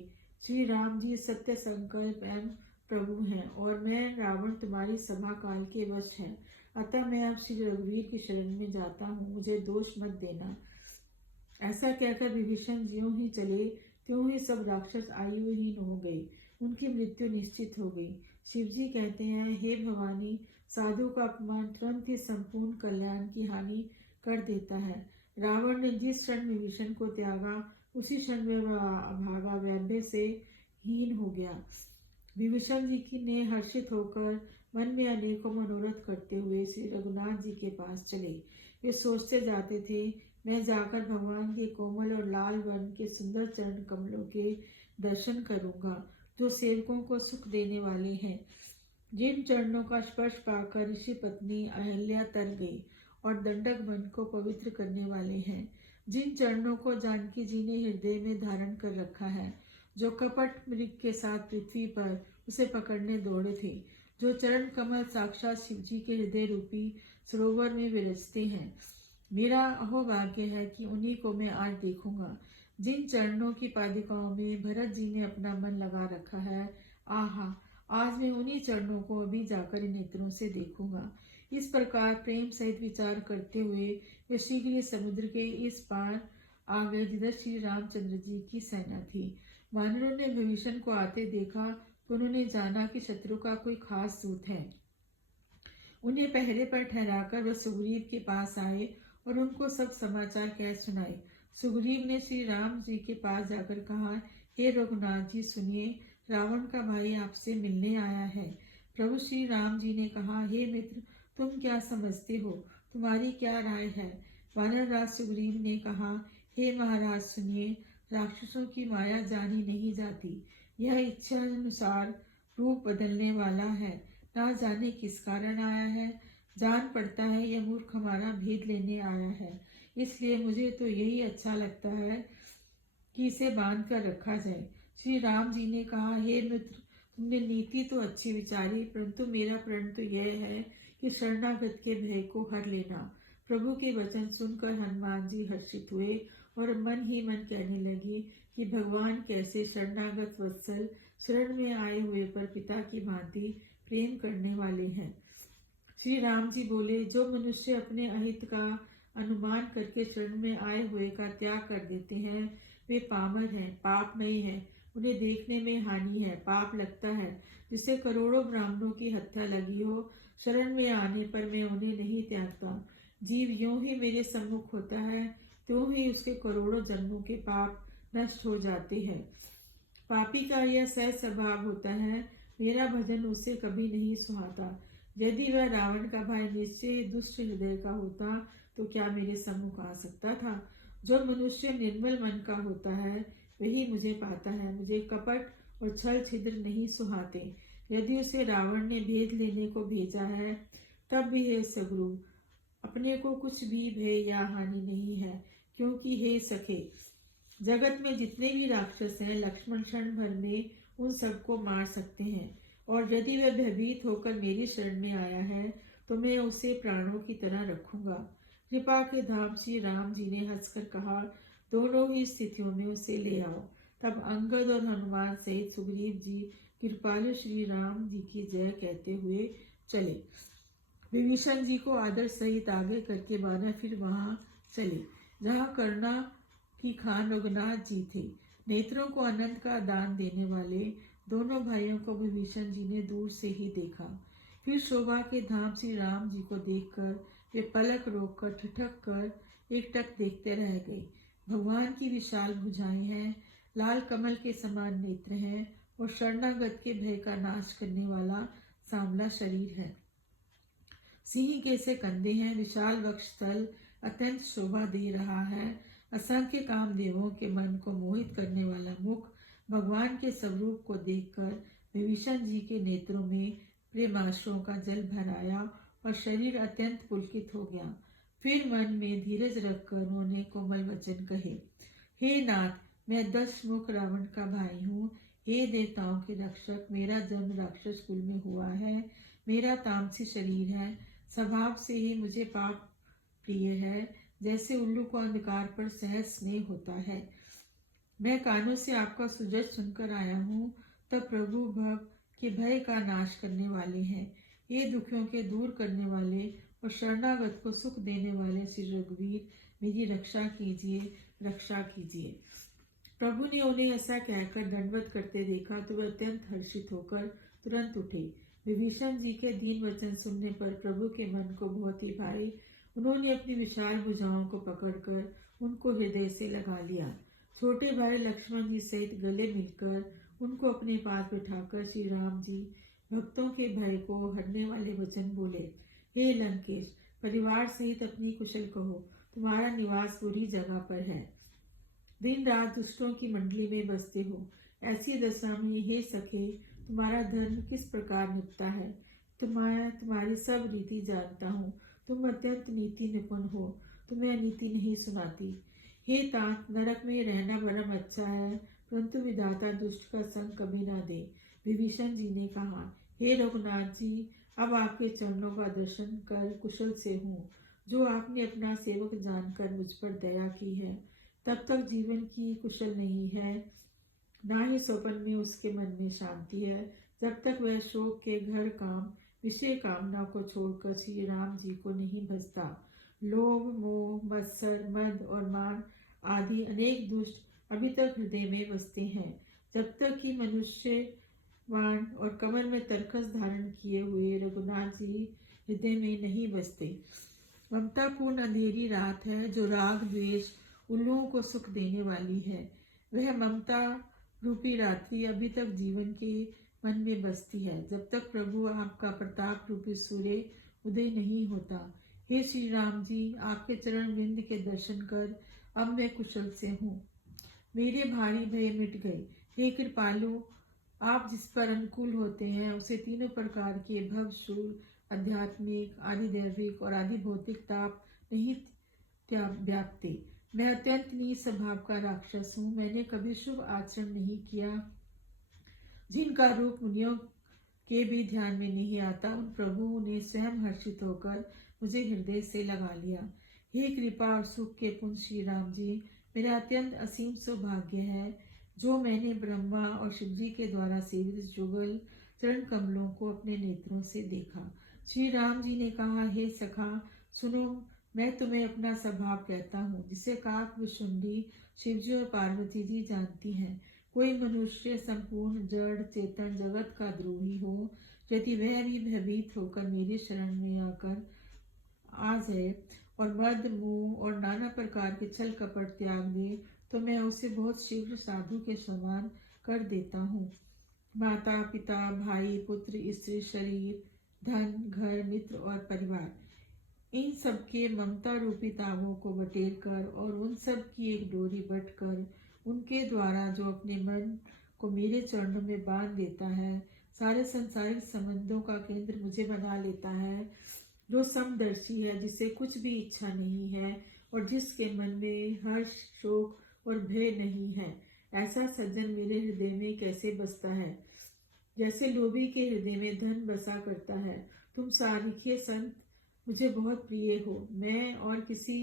श्री राम जी सत्य संकल्प एवं प्रभु हैं और मैं रावण तुम्हारी सभा काल के वश है। अतः मैं अब श्री रघुवीर की शरण में जाता हूँ, मुझे दोष मत देना। ऐसा कहकर विभीषण ज्यों ही चले त्यों ही सब राक्षस आयुहीन हो गए, उनकी मृत्यु निश्चित हो गई। शिवजी कहते हैं, हे भवानी, साधु का अपमान तुरंत ही संपूर्ण कल्याण की हानि कर देता है। रावण ने जिस क्षण विभीषण को त्यागा उसी क्षण वह भागा वैभव से हीन हो गया। विभीषण जी की ने हर्षित होकर मन में अनेकों मनोरथ करते हुए श्री रघुनाथ जी के पास चले। वे सोचते जाते थे, मैं जाकर भगवान के कोमल और लाल वर्ण के सुंदर चरण कमलों के दर्शन करूंगा, जो सेवकों को सुख देने वाले हैं। जिन चरणों का स्पर्श पाकर ऋषि पत्नी अहल्या तर गई और दंडक मन को पवित्र करने वाले हैं। जिन चरणों को जानकी जी ने हृदय में धारण कर रखा है, जो कपट मृग के साथ पृथ्वी पर उसे पकड़ने दौड़े थे। जो चरण कमल साक्षात शिव जी के हृदय रूपी सरोवर में विराजते हैं। मेरा अहोभाग्य है कि उन्हीं को मैं आज देखूंगा। जिन चरणों की पादुकाओं में भरत जी ने अपना मन लगा रखा है, आहा, आज मैं उन्हीं चरणों को अभी जाकर इन नेत्रों से देखूंगा। इस प्रकार प्रेम सहित विचार करते हुए वे शीघ्र समुद्र के इस पार आ गए जिधर श्री रामचंद्र जी की सेना थी। वानरों ने विभीषण को आते देखा तो उन्होंने जाना कि शत्रु का कोई खास दूत है। उन्हें पहरे पर ठहराकर वह सुग्रीव के पास आए और उनको सब समाचार कह सुनाए। सुग्रीव ने श्री राम जी के पास जाकर कहा, हे रघुनाथ जी, सुनिए, रावण का भाई आपसे मिलने आया है। प्रभु श्री राम जी ने कहा, हे मित्र, तुम क्या समझते हो, तुम्हारी क्या राय है। वानर राज सुग्रीव ने कहा, हे महाराज सुनिए, राक्षसों की माया जानी नहीं जाती। यह इच्छा अनुसार रूप बदलने वाला है, ना जाने किस कारण आया है। जान पड़ता है यह मूर्ख हमारा भेद लेने आया है, इसलिए मुझे तो यही अच्छा लगता है कि इसे बांध कर रखा जाए। श्री राम जी ने कहा, हे मित्र, तुमने नीति तो अच्छी विचारी, परंतु मेरा प्रण तो यह है कि शरणागत के भय को हर लेना। प्रभु के वचन सुनकर हनुमान जी हर्षित हुए और मन ही मन कहने लगे कि भगवान कैसे शरणागत वत्सल, शरण में आए हुए पर पिता की भांति प्रेम करने वाले हैं। श्री राम जी बोले, जो मनुष्य अपने अहित का अनुमान करके शरण में आए हुए का त्याग कर देते हैं, वे पामर हैं, पापमयी हैं। उन्हें देखने में हानि है, पाप लगता है, जिससे करोड़ों ब्राह्मणों की हत्या लगी हो। शरण में आने पर मैं उन्हें नहीं त्यागता। जीव यूं ही मेरे सम्मुख होता है, त्यों ही उसके करोड़ों जन्मों के पाप नष्ट हो जाते हैं। पापी का यह सहज स्वभाव होता है, मेरा भजन उसे कभी नहीं सुहाता। यदि वह रावण का भाई निश्चय दुष्ट हृदय का होता तो क्या मेरे सम्मुख आ सकता था। जो मनुष्य निर्मल मन का होता है वही मुझे पाता है। मुझे कपट और छल छिद्र नहीं सुहाते। यदि उसे रावण ने भेद लेने को भेजा है, तब भी हे सगुरु, अपने को कुछ भी भय या हानि नहीं है, क्योंकि हे सखे, जगत में जितने भी राक्षस हैं, लक्ष्मण क्षण भर में उन सबको मार सकते हैं। और यदि वह भयभीत होकर मेरी शरण में आया है तो मैं उसे प्राणों की तरह रखूंगा। कृपा के धाम श्री राम जी ने हंसकर कहा, दोनों ही स्थितियों में उसे ले आओ। तब अंगद और हनुमान सहित सुग्रीव जी कृपालु श्री राम जी की जय कहते हुए चले। विभीषण जी को आदर सहित आगे करके बानर फिर वहां चले जहाँ करना की खान रघुनाथ जी थे। नेत्रों को अनंत का दान देने वाले दोनों भाइयों को विभीषण जी ने दूर से ही देखा। फिर शोभा के धाम श्री राम जी को देखकर वे पलक रोककर ठिठक कर एकटक देखते रह गए। भगवान की विशाल भुजाएं हैं, लाल कमल के समान नेत्र हैं और शरणागत के भय का नाश करने वाला सांवला शरीर है। सिंह के से कंधे हैं, विशाल वक्षस्थल अत्यंत शोभा दे रहा है। असंख्य कामदेवों के मन को मोहित करने वाला मुख। भगवान के स्वरूप को देखकर विभीषण जी के नेत्रों में प्रेमाश्रुओं का जल भर आया और शरीर अत्यंत पुलकित हो गया। फिर मन में धीरज रखकर उन्होंने कोमल वचन कहे, हे नाथ, मैं 10 मुख रावण का भाई हूँ। हे देवताओं के रक्षक, मेरा जन्म राक्षस कुल में हुआ है। मेरा तामसी शरीर है, स्वभाव से ही मुझे पाप प्रिय है, जैसे उल्लू को अंधकार पर सहज स्नेह होता है। मैं कानों से आपका सुजज सुनकर आया हूँ। तब प्रभु भक्त के भय का नाश करने वाले हैं। ये दुखियों के दूर करने वाले और शरणागत को सुख देने वाले श्री रघुवीर, मेरी रक्षा कीजिए, रक्षा कीजिए। प्रभु ने उन्हें ऐसा कहकर दंडवत करते देखा तो वे अत्यंत हर्षित होकर तुरंत उठे। विभीषण जी के दीन वचन सुनने पर प्रभु के मन को बहुत ही भाई। उन्होंने अपनी विशाल भुजाओं को पकड़कर उनको हृदय से लगा लिया। छोटे भाई लक्ष्मण जी सहित गले मिलकर उनको अपने पास बिठाकर श्री राम जी भक्तों के भय को हरने वाले वचन बोले, हे लंकेश, परिवार सहित अपनी कुशल कहो, तुम्हारा निवास बुरी जगह पर है। दिन रात दुष्टों की मंडली में बसते हो। ऐसी दशा में हे सखे, तुम्हारा धर्म किस प्रकार निपटा है। तुम्हारी सब रीति जानता हूँ। तुम अत्यंत नीति निपुण हो, तुम्हें नीति नहीं सुनाती। हे तात, नरक में रहना बड़ा अच्छा है, परंतु विधाता दुष्ट का संग कभी ना दे। विभीषण जी ने कहा, हे रघुनाथ जी, अब आपके चरणों का दर्शन कर कुशल से हूँ। जो आपने अपना सेवक जानकर मुझ पर दया की है, तब तक जीवन की कुशल नहीं है, ना ही स्वप्न में उसके मन में शांति है, जब तक वह शोक के घर काम विषय कामना को छोड़कर श्री राम जी को नहीं भजता। लोभ, मोह, मत्सर, मद और मान आदि अनेक दुष्ट अभी तक हृदय में बसते हैं, जब तक कि मनुष्य बाण और कमर में तरकस धारण किए हुए रघुनाथ जी हृदय में नहीं बसते। ममतापूर्ण अंधेरी रात है जो राग द्वेष उल्लुओं को सुख देने वाली है। वह ममता रूपी रात्रि अभी तक जीवन के मन में बसती है, जब तक प्रभु आपका प्रताप रूपी सूर्य उदय नहीं होता। हे श्री राम जी, आपके चरण बिंद के दर्शन कर अब मैं कुशल से हूँ। मेरे भारी भय मिट गए। हे कृपालु, आप जिस पर अनुकूल होते हैं उसे तीनों प्रकार के भव, शूल, आध्यात्मिक, आदि दैविक और आदि भौतिक ताप नहीं व्यापते। मैं अत्यंत नीच स्वभाव का राक्षस हूँ। मैंने कभी शुभ आचरण नहीं किया। जिनका रूप मुनियों के भी ध्यान में नहीं आता, उन प्रभु ने स्वयं हर्षित होकर मुझे हृदय से लगा लिया। हे कृपा और सुख के पुंज श्री राम जी, मेरा अत्यंत असीम सौभाग्य है जो मैंने ब्रह्मा और शिव जी के द्वारा सेवित जुगल चरण कमलों को अपने नेत्रों से देखा। श्री राम जी ने कहा, हे सखा सुनो, मैं तुम्हें अपना स्वभाव कहता हूँ, जिसे काक विशुंडी शिवजी और पार्वती जी जानती हैं। कोई मनुष्य संपूर्ण जड़ चेतन जगत का द्रोही हो, यदि वह भी भयभीत होकर मेरे शरण में आकर आ जाए और मद मोह और नाना प्रकार के छल कपट त्याग दे, तो मैं उसे बहुत शीघ्र साधु के समान कर देता हूँ। माता पिता भाई पुत्र स्त्री शरीर धन घर मित्र और परिवार, इन सबके ममता रूपी तावों को बटेर कर और उन सब की एक डोरी बट कर उनके द्वारा जो अपने मन को मेरे चरणों में बांध देता है, सारे संसारिक संबंधों का केंद्र मुझे बना लेता है, जो समदर्शी है, जिसे कुछ भी इच्छा नहीं है और जिसके मन में हर्ष शोक और भय नहीं है, ऐसा सज्जन मेरे हृदय में कैसे बसता है, जैसे लोभी के हृदय में धन बसा करता है। तुम सारिखे संत मुझे बहुत प्रिय हो। मैं और किसी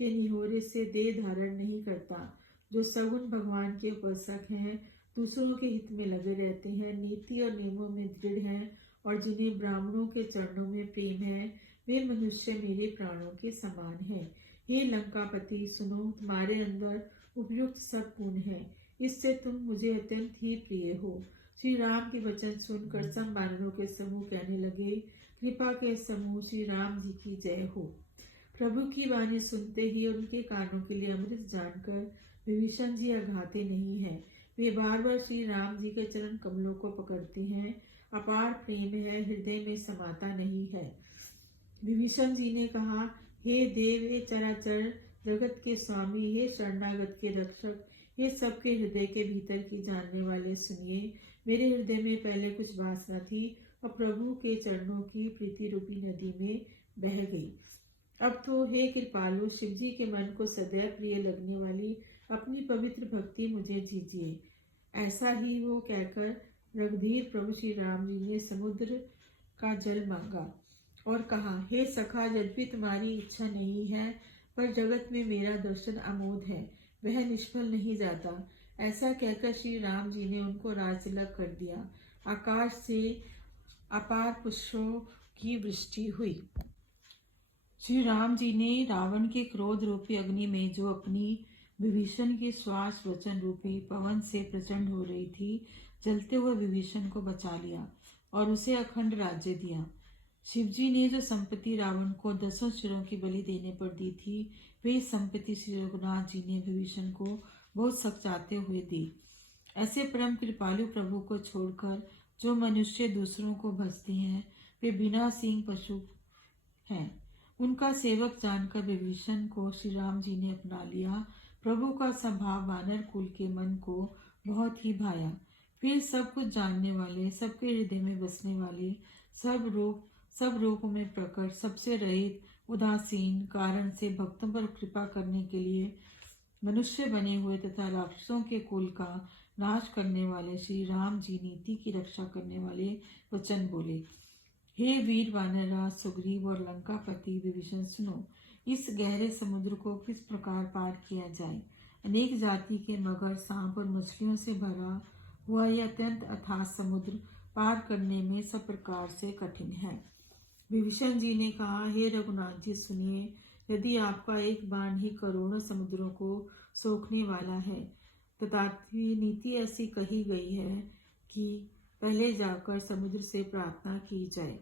के निहोरे से देह धारण नहीं करता। जो सगुण भगवान के उपासक हैं, दूसरों के हित में लगे रहते हैं, नीति और नियमों में दृढ़ हैं और जिन्हें ब्राह्मणों के चरणों में प्रेम है, वे मनुष्य मेरे प्राणों के समान हैं। हे लंकापति सुनो, तुम्हारे अंदर उपयुक्त सब गुण है, इससे तुम मुझे अत्यंत ही प्रिय हो। श्री राम के वचन सुनकर सब वानरों के समूह कहने लगे, कृपा के समूह श्री राम जी की जय हो। प्रभु की वाणी सुनते ही उनके कानों के लिए अमृत जानकर विभीषण जी अघाते नहीं है। वे बार बार श्री राम जी के चरण कमलों को पकड़ते हैं। अपार प्रेम है, हृदय में समाता नहीं है। विभीषण जी ने कहा, हे देव, हे चराचर जगत के स्वामी, हे शरणागत के रक्षक, हे सबके हृदय के भीतर की जानने वाले, सुनिए। मेरे हृदय में पहले कुछ वासना थी और प्रभु के चरणों की प्रीति रूपी नदी में बह गई। अब तो हे कृपालु, शिव जी के मन को सदैव प्रिय लगने वाली अपनी पवित्र भक्ति मुझे दीजिए। ऐसा ही वो कहकर रघुधीर प्रभु श्री राम जी ने समुद्र का जल मांगा और कहा, हे सखा, यद्यपि तुम्हारी इच्छा नहीं है, पर जगत में मेरा दर्शन अमोघ है, वह निष्फल नहीं जाता। ऐसा कहकर श्री राम जी ने उनको राजतिलक कर दिया। आकाश से अपार पुष्पों की वृष्टि हुई। श्री राम जी ने रावण के क्रोध रूपी अग्नि में, जो अपनी विभीषण के श्वास वचन रूपी पवन से प्रचंड हो रही थी, जलते हुए विभीषण को बचा लिया और उसे अखंड राज्य दिया। शिवजी ने जो संपत्ति रावण को 10 सिरों की बलि देने पर दी थी, वे संपत्ति श्री रघुनाथ जी ने विभीषण को बहुत सचाते हुए दी। ऐसे परम कृपालु प्रभु को छोड़कर जो मनुष्य दूसरों को भजते हैं, वे बिना सींग पशु हैं। उनका सेवक जानकर विभीषण को श्री राम जी ने अपना लिया। प्रभु का स्वभाव वानर कुल के मन को बहुत ही भाया। फिर सब कुछ जानने वाले, सबके हृदय में बसने वाले, सब रूपों में प्रकट, सबसे रहित, उदासीन कारण से भक्तों पर कृपा करने के लिए मनुष्य बने हुए तथा राक्षसों के कुल का नाश करने वाले श्री राम जी नीति की रक्षा करने वाले वचन बोले। हे वीर वानरराज सुग्रीव और लंकापति विभीषण, सुनो, इस गहरे समुद्र को किस प्रकार पार किया जाए। अनेक जाति के मगर, सांप और मछलियों से भरा हुआ यह अत्यंत अथाह समुद्र पार करने में सब प्रकार से कठिन है। विभीषण जी ने कहा, हे रघुनाथ जी सुनिए, यदि आपका एक बाण ही करोड़ों समुद्रों को सोखने वाला है, तथापि नीति ऐसी कही गई है कि पहले जाकर समुद्र से प्रार्थना की जाए।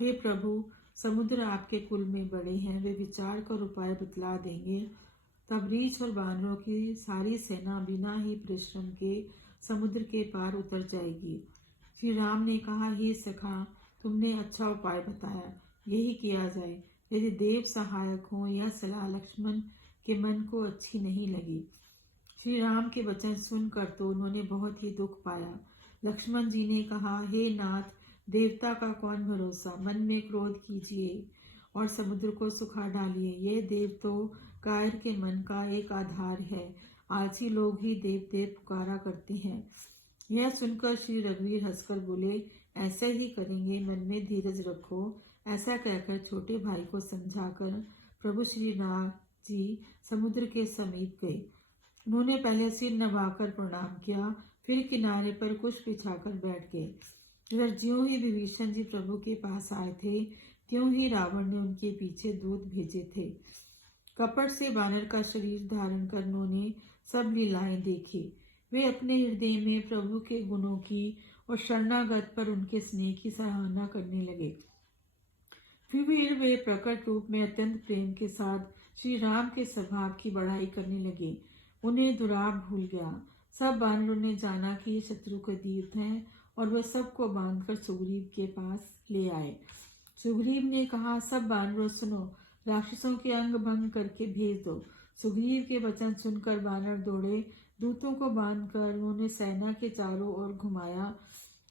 हे प्रभु, समुद्र आपके कुल में बड़े हैं, वे विचार कर उपाय बतला देंगे। तब रीछ और बानरों की सारी सेना बिना ही परिश्रम के समुद्र के पार उतर जाएगी। श्री राम ने कहा, हे सखा, तुमने अच्छा उपाय बताया, यही किया जाए। यदि देव सहायक हो, यह सलाह लक्ष्मण के मन को अच्छी नहीं लगी। श्री राम के वचन सुनकर तो उन्होंने बहुत ही दुख पाया। लक्ष्मण जी ने कहा, हे नाथ, देवता का कौन भरोसा, मन में क्रोध कीजिए और समुद्र को सुखा डालिए। यह देव तो कायर के मन का एक आधार है। आलसी लोग ही देव देव पुकारा करते हैं। यह सुनकर श्री रघुवीर हंसकर बोले, ऐसा ही करेंगे, मन में धीरज रखो। ऐसा कहकर छोटे भाई को समझाकर प्रभु श्री राम जी समुद्र के समीप गए। उन्होंने पहले सिर नवाकर प्रणाम किया, फिर किनारे पर कुछ बिछाकर बैठ गए। इधर ज्यों ही विभीषण जी प्रभु के पास आए थे, त्यों ही रावण ने उनके पीछे दूत भेजे थे। कपट से वानर का शरीर धारण कर उन्होंने सब लीलाएं देखी। वे अपने हृदय में प्रभु के गुणों की और शरणागत पर उनके स्नेह की सराहना करने लगे। फिर वे प्रकट रूप में अत्यंत प्रेम के साथ श्री राम के स्वभाव की बड़ाई करने लगे। उन्हें दुराब भूल गया। सब वानरों ने जाना कि ये शत्रु के दूत हैं और वह सबको बांधकर सुग्रीव के पास ले आए। सुग्रीव ने कहा, सब वानरों सुनो, राक्षसों के अंग भंग करके भेज दो। सुग्रीव के वचन सुनकर वानर दौड़े। दूतों को बांधकर उन्होंने सेना के चारों ओर घुमाया।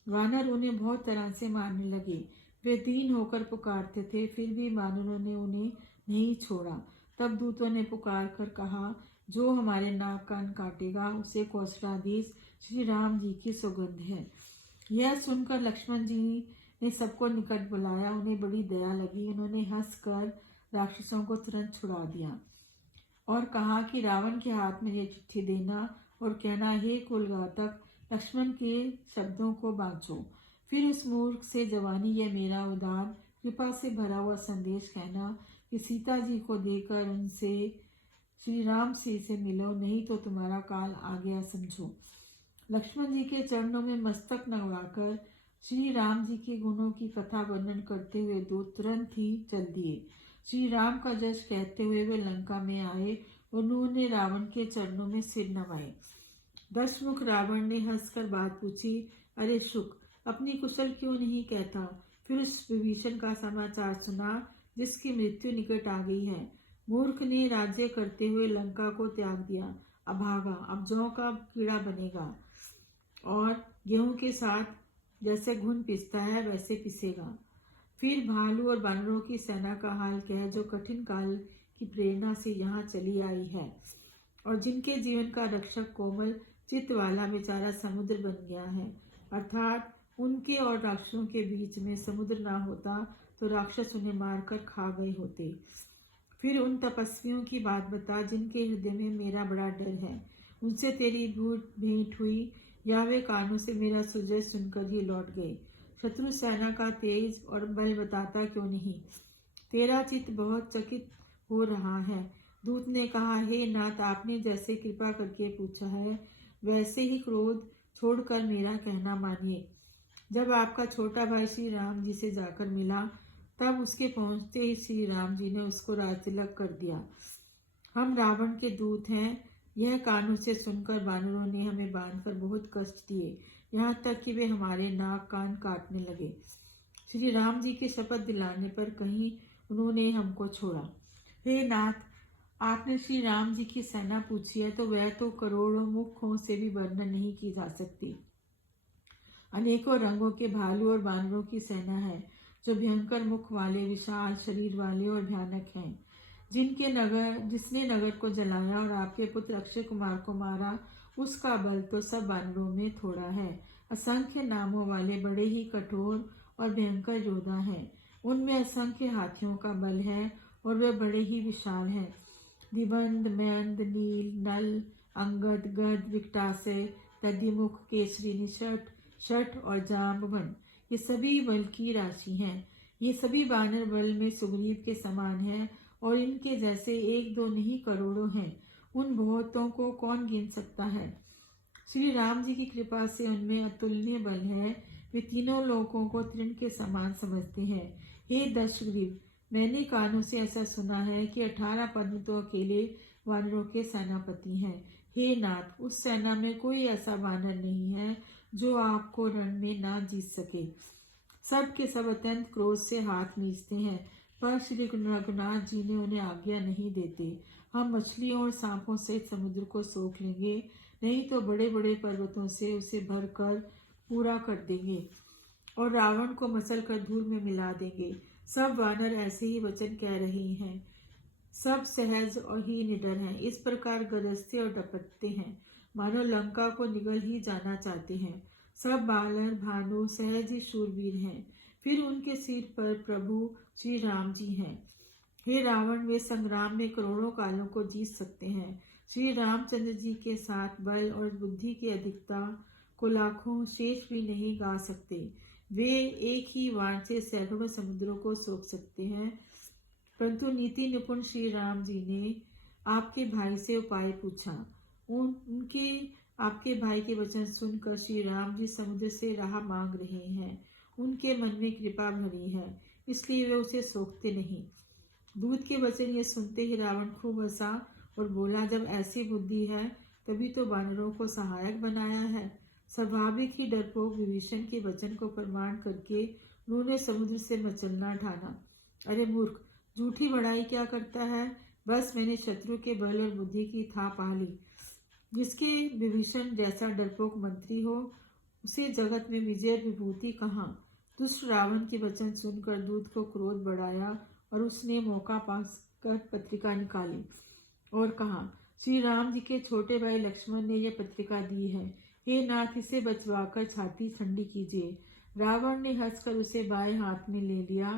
वानर उन्हें बहुत तरह से मारने लगे। वे दीन होकर पुकारते थे, फिर भी वानरों ने उन्हें नहीं छोड़ा। तब दूतों ने पुकार कर कहा, जो हमारे नाक कान काटेगा उसे कौशलाधीश श्री राम जी की सौगंध है। यह सुनकर लक्ष्मण जी ने सबको निकट बुलाया। उन्हें बड़ी दया लगी। उन्होंने हंसकर राक्षसों को तुरंत छुड़ा दिया और कहा कि रावण के हाथ में यह चिट्ठी देना और कहना, हे कुलघातक, लक्ष्मण के शब्दों को बाँचो। फिर उस मूर्ख से जवानी यह मेरा उदार कृपा से भरा हुआ संदेश कहना कि सीता जी को देकर उनसे श्री राम से मिलो, नहीं तो तुम्हारा काल आ गया समझो। लक्ष्मण जी के चरणों में मस्तक नवाकर श्री राम जी के गुणों की कथा वर्णन करते हुए दूत तुरंत ही चल दिए। श्री राम का जश कहते हुए वे लंका में आए। उन्होंने रावण के चरणों में सिर नवाए। दशमुख रावण ने हंसकर बात पूछी, अरे शुक, अपनी कुशल क्यों नहीं कहता? फिर उस विभीषण का समाचार सुना जिसकी मृत्यु निकट आ गई है। मूर्ख ने राज्य करते हुए लंका को त्याग दिया, अभागा, अब जौ का कीड़ा बनेगा और गेहूं के साथ जैसे घुन पिसता है वैसे पिसेगा। फिर भालू और बानरों की सेना का हाल कह, जो कठिन काल की प्रेरणा से यहाँ चली आई है और जिनके जीवन का रक्षक कोमल चित्त वाला बेचारा समुद्र बन गया है। अर्थात उनके और राक्षसों के बीच में समुद्र ना होता तो राक्षस उन्हें मारकर खा गए होते। फिर उन तपस्वियों की बात बता जिनके हृदय में मेरा बड़ा डर है। उनसे तेरी भेंट हुई या वे कानों से मेरा सुजय सुनकर ही लौट गए। शत्रु सेना का तेज और बल बताता क्यों नहीं? तेरा चित्त बहुत चकित हो रहा है। दूत ने कहा, हे नाथ, आपने जैसे कृपा करके पूछा है वैसे ही क्रोध छोड़कर मेरा कहना मानिए। जब आपका छोटा भाई श्री राम जी से जाकर मिला तब उसके पहुंचते ही श्री राम जी ने उसको राजतिलक कर दिया। हम रावण के दूत हैं, यह कानों से सुनकर वानरों ने हमें बांधकर बहुत कष्ट दिए, यहाँ तक कि वे हमारे नाक कान काटने लगे। श्री राम जी के शपथ दिलाने पर कहीं उन्होंने हमको छोड़ा। हे नाथ, आपने श्री राम जी की सेना पूछी है तो वह तो करोड़ों मुखों से भी वर्णन नहीं की जा सकती। अनेकों रंगों के भालू और बानरों की सेना है, जो भयंकर मुख वाले, विशाल शरीर वाले और भयानक हैं। जिसने नगर को जलाया और आपके पुत्र अक्षय कुमार को मारा, उसका बल तो सब बानरों में थोड़ा है। असंख्य नामों वाले बड़े ही कठोर और भयंकर योद्धा हैं। उनमें असंख्य हाथियों का बल है और वे बड़े ही विशाल हैं। दिबंध, मयंद, नील, नल, अंगद, गद, विकटासय, दधिमुख, केसरी, निषट, शठ और जाम्बवन, ये सभी बल की राशि हैं। ये सभी बानर बल में सुग्रीव के समान हैं और इनके जैसे एक दो नहीं करोड़ों हैं। उन बहुतों को कौन गिन सकता है? श्री राम जी की कृपा से उनमें अतुलनीय बल है। वे तीनों लोगों को तृण के समान समझते हैं। हे दशग्रीव, मैंने कानों से ऐसा सुना है कि 18 पद्म तो अकेले वानरों के सेनापति हैं। हे नाथ, उस सेना में कोई ऐसा वानर नहीं है जो आपको रण में ना जीत सके। सब के सब अत्यंत क्रोध से हाथ मीचते हैं, पर श्री रघुनाथ जी ने उन्हें आज्ञा नहीं देते। हम मछलियों और सांपों सहित समुद्र को सोख लेंगे, नहीं तो बड़े बड़े पर्वतों से उसे भर कर पूरा कर देंगे और रावण को मसल कर धूल में मिला देंगे। सब वानर ऐसे ही वचन कह रहे हैं। सब सहज और ही निडर हैं, इस प्रकार गरजते और डपटते हैं। मानो लंका को निगल ही जाना चाहते हैं। सब बानर भानु सहज ही शूरवीर हैं। फिर उनके सिर पर प्रभु श्री राम जी हैं। हे रावण, वे संग्राम में करोड़ों कालों को जीत सकते हैं। श्री रामचंद्र जी के साथ बल और बुद्धि की अधिकता को लाखों शेष भी नहीं गा सकते। वे एक ही वाण से सैकड़ों समुद्रों को सोख सकते हैं। परंतु नीति निपुण श्री राम जी ने आपके भाई से उपाय पूछा। उनके आपके भाई के वचन सुनकर श्री राम जी समुद्र से राह मांग रहे हैं। उनके मन में कृपा भरी है, इसलिए वे उसे सोखते नहीं। दूत के वचन ये सुनते ही रावण खूब हंसा और बोला, जब ऐसी बुद्धि है तभी तो वानरों को सहायक बनाया है। स्वाभाविक ही डरपोक विभीषण के वचन को प्रमाण करके उन्होंने समुद्र से मचलना ठाना। अरे मूर्ख, झूठी बड़ाई क्या करता है? बस मैंने शत्रु के बल और बुद्धि की था पा ली। जिसके विभीषण जैसा डरपोक मंत्री हो, उसे जगत में विजय विभूति कहाँ। दुष्ट रावण के वचन सुनकर दूत को क्रोध बढ़ाया और उसने मौका पास कर पत्रिका निकाली और कहा, श्री राम जी के छोटे भाई लक्ष्मण ने यह पत्रिका दी है। हे नाथ, इसे बचवाकर छाती ठंडी कीजिए। रावण ने हंसकर उसे बाएं हाथ में ले लिया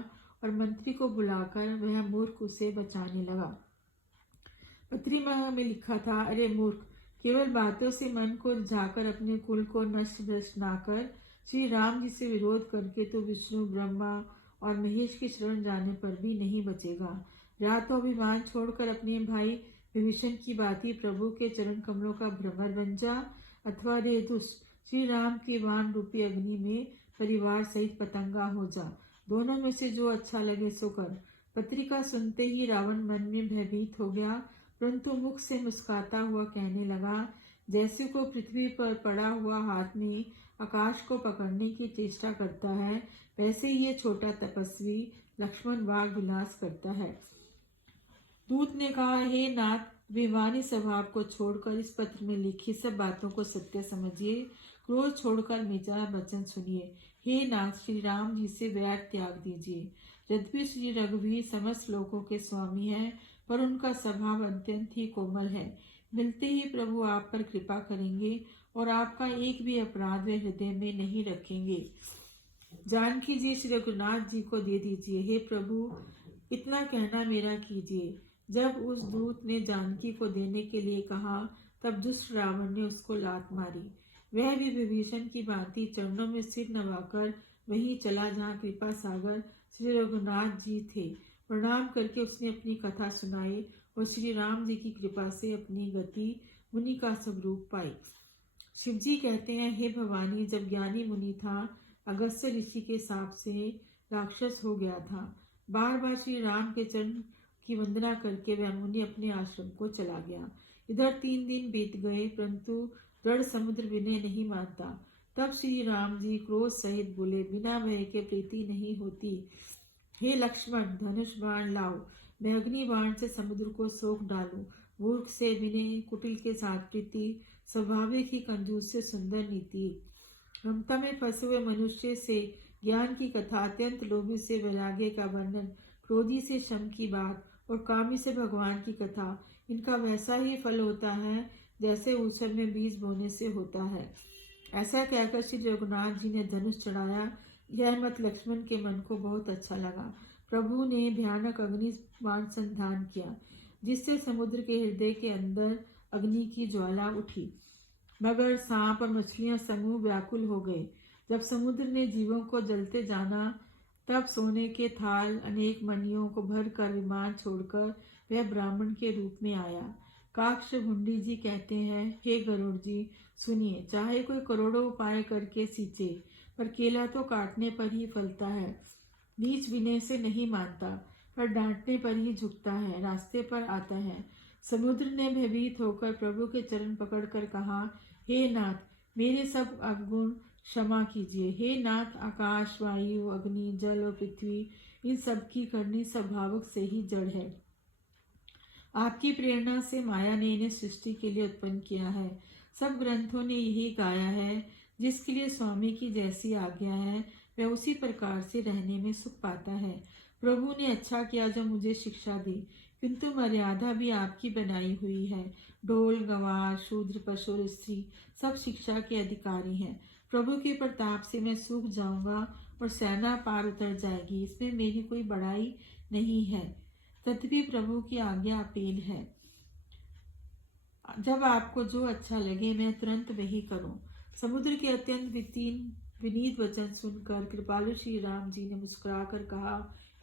और मंत्री को बुलाकर वह मूर्ख उसे बचाने लगा। पत्रिका में लिखा था, अरे मूर्ख, केवल बातों से मन को रिझाकर अपने कुल को नष्ट भ्रष्ट ना कर। श्री राम जी से विरोध करके तो विष्णु, ब्रह्मा और महेश की शरण जाने पर भी नहीं बचेगा। या तो अभिमान छोड़कर अपने भाई विभीषण की बाती प्रभु के चरण कमलों का भ्रमर बन जा, अथवा रे दुष्ट, श्री राम की वाण रूपी अग्नि में परिवार सहित पतंगा हो जा। दोनों में से जो अच्छा लगे सो कर। पत्रिका सुनते ही रावण मन में भयभीत हो गया, परंतु मुख से मुस्कुराता हुआ कहने लगा, जैसे को पृथ्वी पर पड़ा हुआ हाथ में आकाश को पकड़ने की चेष्टा करता है, वैसे ही ये छोटा तपस्वी लक्ष्मण वाग विलास करता है। दूत ने कहा, हे नाथ, विवानी स्वभाव को छोड़कर इस पत्र में लिखी सब बातों को सत्य समझिए। क्रोध छोड़कर मेरा वचन सुनिए। हे नाथ, श्री राम जी से वैर त्याग दीजिए। यद्यपि श्री रघुवीर समस्त लोगों के स्वामी हैं, पर उनका स्वभाव अत्यंत ही कोमल है। मिलते ही प्रभु आप पर कृपा करेंगे और आपका एक भी अपराध वे हृदय में नहीं रखेंगे। जानकी जी श्री रघुनाथ जी को दे दीजिए। हे प्रभु, इतना कहना मेरा कीजिए। जब उस दूत ने जानकी को देने के लिए कहा, तब दुष्ट रावण ने उसको लात मारी। वह भी विभीषण की भांति चरणों में सिर नवाकर वहीं चला जहाँ कृपा सागर श्री रघुनाथ जी थे। प्रणाम करके उसने अपनी कथा सुनाई और श्री राम जी की कृपा से अपनी गति मुनि का स्वरूप पाई। शिव जी कहते हैं, हे भवानी, जब ज्ञानी मुनि था, अगस्त्य ऋषि के साप से राक्षस हो गया था। बार बार श्री राम के चरण की वंदना करके वह मुनि अपने आश्रम को चला गया। इधर 3 दिन बीत गए, परंतु दृढ़ समुद्र विनय नहीं मानता। तब श्री राम जी क्रोध सहित बोले, बिना भय के प्रीति नहीं होती। हे लक्ष्मण, धनुष बाण लाओ, मैं अग्नि बाण से समुद्र को सोख डालूं। मूर्ख से विनय, कुटिल के साथ प्रीति, स्वाभाविक ही कंजूस से सुंदर नीति। ममता में फंसे हुए मनुष्य से ज्ञान की कथा, अत्यंत लोभी से वैराग्य का वर्णन, क्रोधी से शम की बात और कामी से भगवान की कथा, इनका वैसा ही फल होता है जैसे ऊसर में बीज बोने से होता है। ऐसा कहकर श्री रघुनाथ जी ने धनुष चढ़ाया। यह मत लक्ष्मण के मन को बहुत अच्छा लगा। प्रभु ने भयानक अग्नि बाण संधान किया, जिससे समुद्र के हृदय के अंदर अग्नि की ज्वाला उठी। मगर, सांप और मछलियां समूह व्याकुल हो गए। जब समुद्र ने जीवों को जलते जाना, तब सोने के थाल अनेक मणियों को भर कर विमान छोड़कर वह ब्राह्मण के रूप में आया। काक्ष भुंडी जी कहते हैं, हे गरुड़ जी, सुनिए, चाहे कोई करोड़ों उपाय करके सींचे, पर केला तो काटने पर ही फलता है। नीच विनय से नहीं मानता, पर डांटने पर ही झुकता है, रास्ते पर आता है। समुद्र ने भयभीत होकर प्रभु के चरण पकड़कर कहा, हे नाथ, मेरे सब अवगुण क्षमा कीजिए। हे नाथ, आकाश, वायु, अग्नि, जल और पृथ्वी, इन सब की करनी स्वभावक से ही जड़ है। आपकी प्रेरणा से माया ने इन्हें सृष्टि के लिए उत्पन्न किया है। सब ग्रंथों ने यही गाया है, जिसके लिए स्वामी की जैसी आज्ञा है, वह उसी प्रकार से रहने में सुख पाता है। प्रभु ने अच्छा किया जो मुझे शिक्षा दी, किंतु मर्यादा भी आपकी बनाई हुई है। ढोल गवार शूद्र पशु और स्त्री सब शिक्षा के अधिकारी हैं। प्रभु के प्रताप से मैं सूख जाऊंगा और सेना पार उतर जाएगी, इसमें मेरी कोई बड़ाई नहीं है। तथापि प्रभु की आज्ञा अपील है, जब आपको जो अच्छा लगे मैं तुरंत वही करूं। समुद्र के अत्यंत विनीत वचन सुनकर कृपालु श्री राम जी ने मुस्कुराकर कहा,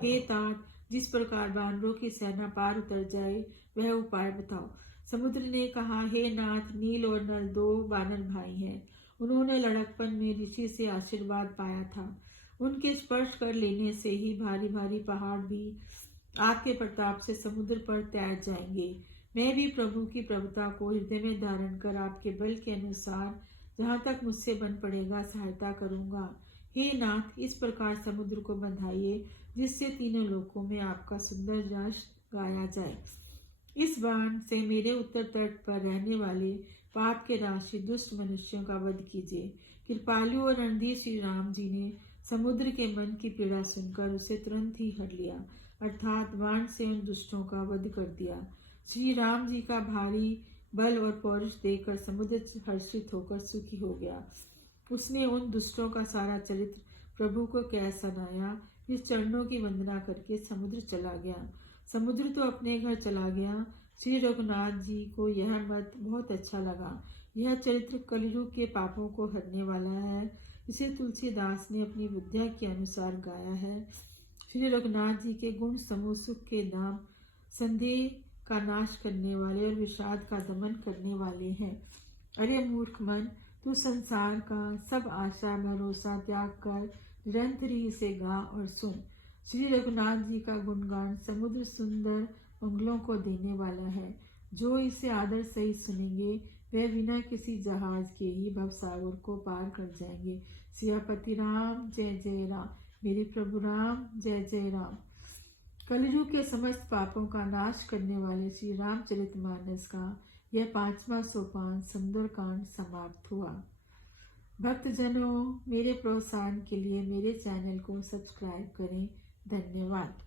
हे तात, जिस प्रकार बानरों की सेना पार उतर जाए वह उपाय बताओ। समुद्र ने कहा, हे नाथ, नील और नल दो बानर भाई हैं। उन्होंने लड़कपन में ऋषि से आशीर्वाद पाया था। उनके स्पर्श कर लेने से ही भारी भारी पहाड़ भी आपके प्रताप से समुद्र पर तैर जाएंगे। मैं भी प्रभु की प्रभुता को हृदय में धारण कर आपके बल के अनुसार जहाँ तक मुझसे बन पड़ेगा सहायता करूँगा। हे नाथ, इस प्रकार समुद्र को बंधाइए जिससे तीनों लोकों में आपका सुंदर यश गाया जाए। इस बाण से मेरे उत्तर तट पर रहने वाले पाप के राशि दुष्ट मनुष्यों का वध कीजिए। कृपालु और रणधीर श्री राम जी ने समुद्र के मन की पीड़ा सुनकर उसे तुरंत ही हर लिया, अर्थात बाण से उन दुष्टों का वध कर दिया। श्री राम जी का भारी बल और पौरुष देखकर समुद्र हर्षित होकर सुखी हो गया। उसने उन दुष्टों का सारा चरित्र प्रभु को कह सुनाया। इस चरणों की वंदना करके समुद्र चला गया। समुद्र तो अपने घर चला गया। श्री रघुनाथ जी को यह मत बहुत अच्छा लगा। यह चरित्र कलियुग के पापों को हरने वाला है। इसे तुलसीदास ने अपनी विद्या के अनुसार गाया है। श्री रघुनाथ जी के गुण समूह सुख के नाम, संदेह का नाश करने वाले और विषाद का दमन करने वाले हैं। अरे मूर्ख मन, तू संसार का सब आशा भरोसा त्याग कर निरंतर ही इसे गा और सुन। श्री रघुनाथ जी का गुणगान समुद्र सुंदर मंगलों को देने वाला है। जो इसे आदर सहित सुनेंगे वे बिना किसी जहाज के ही भवसागर को पार कर जाएंगे। सियापति राम जय जय राम, मेरे प्रभु राम जय जय राम। कलियुग के समस्त पापों का नाश करने वाले श्री रामचरितमानस का यह 5वां सोपान सुंदरकांड समाप्त हुआ। भक्तजनों, मेरे प्रोत्साहन के लिए मेरे चैनल को सब्सक्राइब करें। धन्यवाद।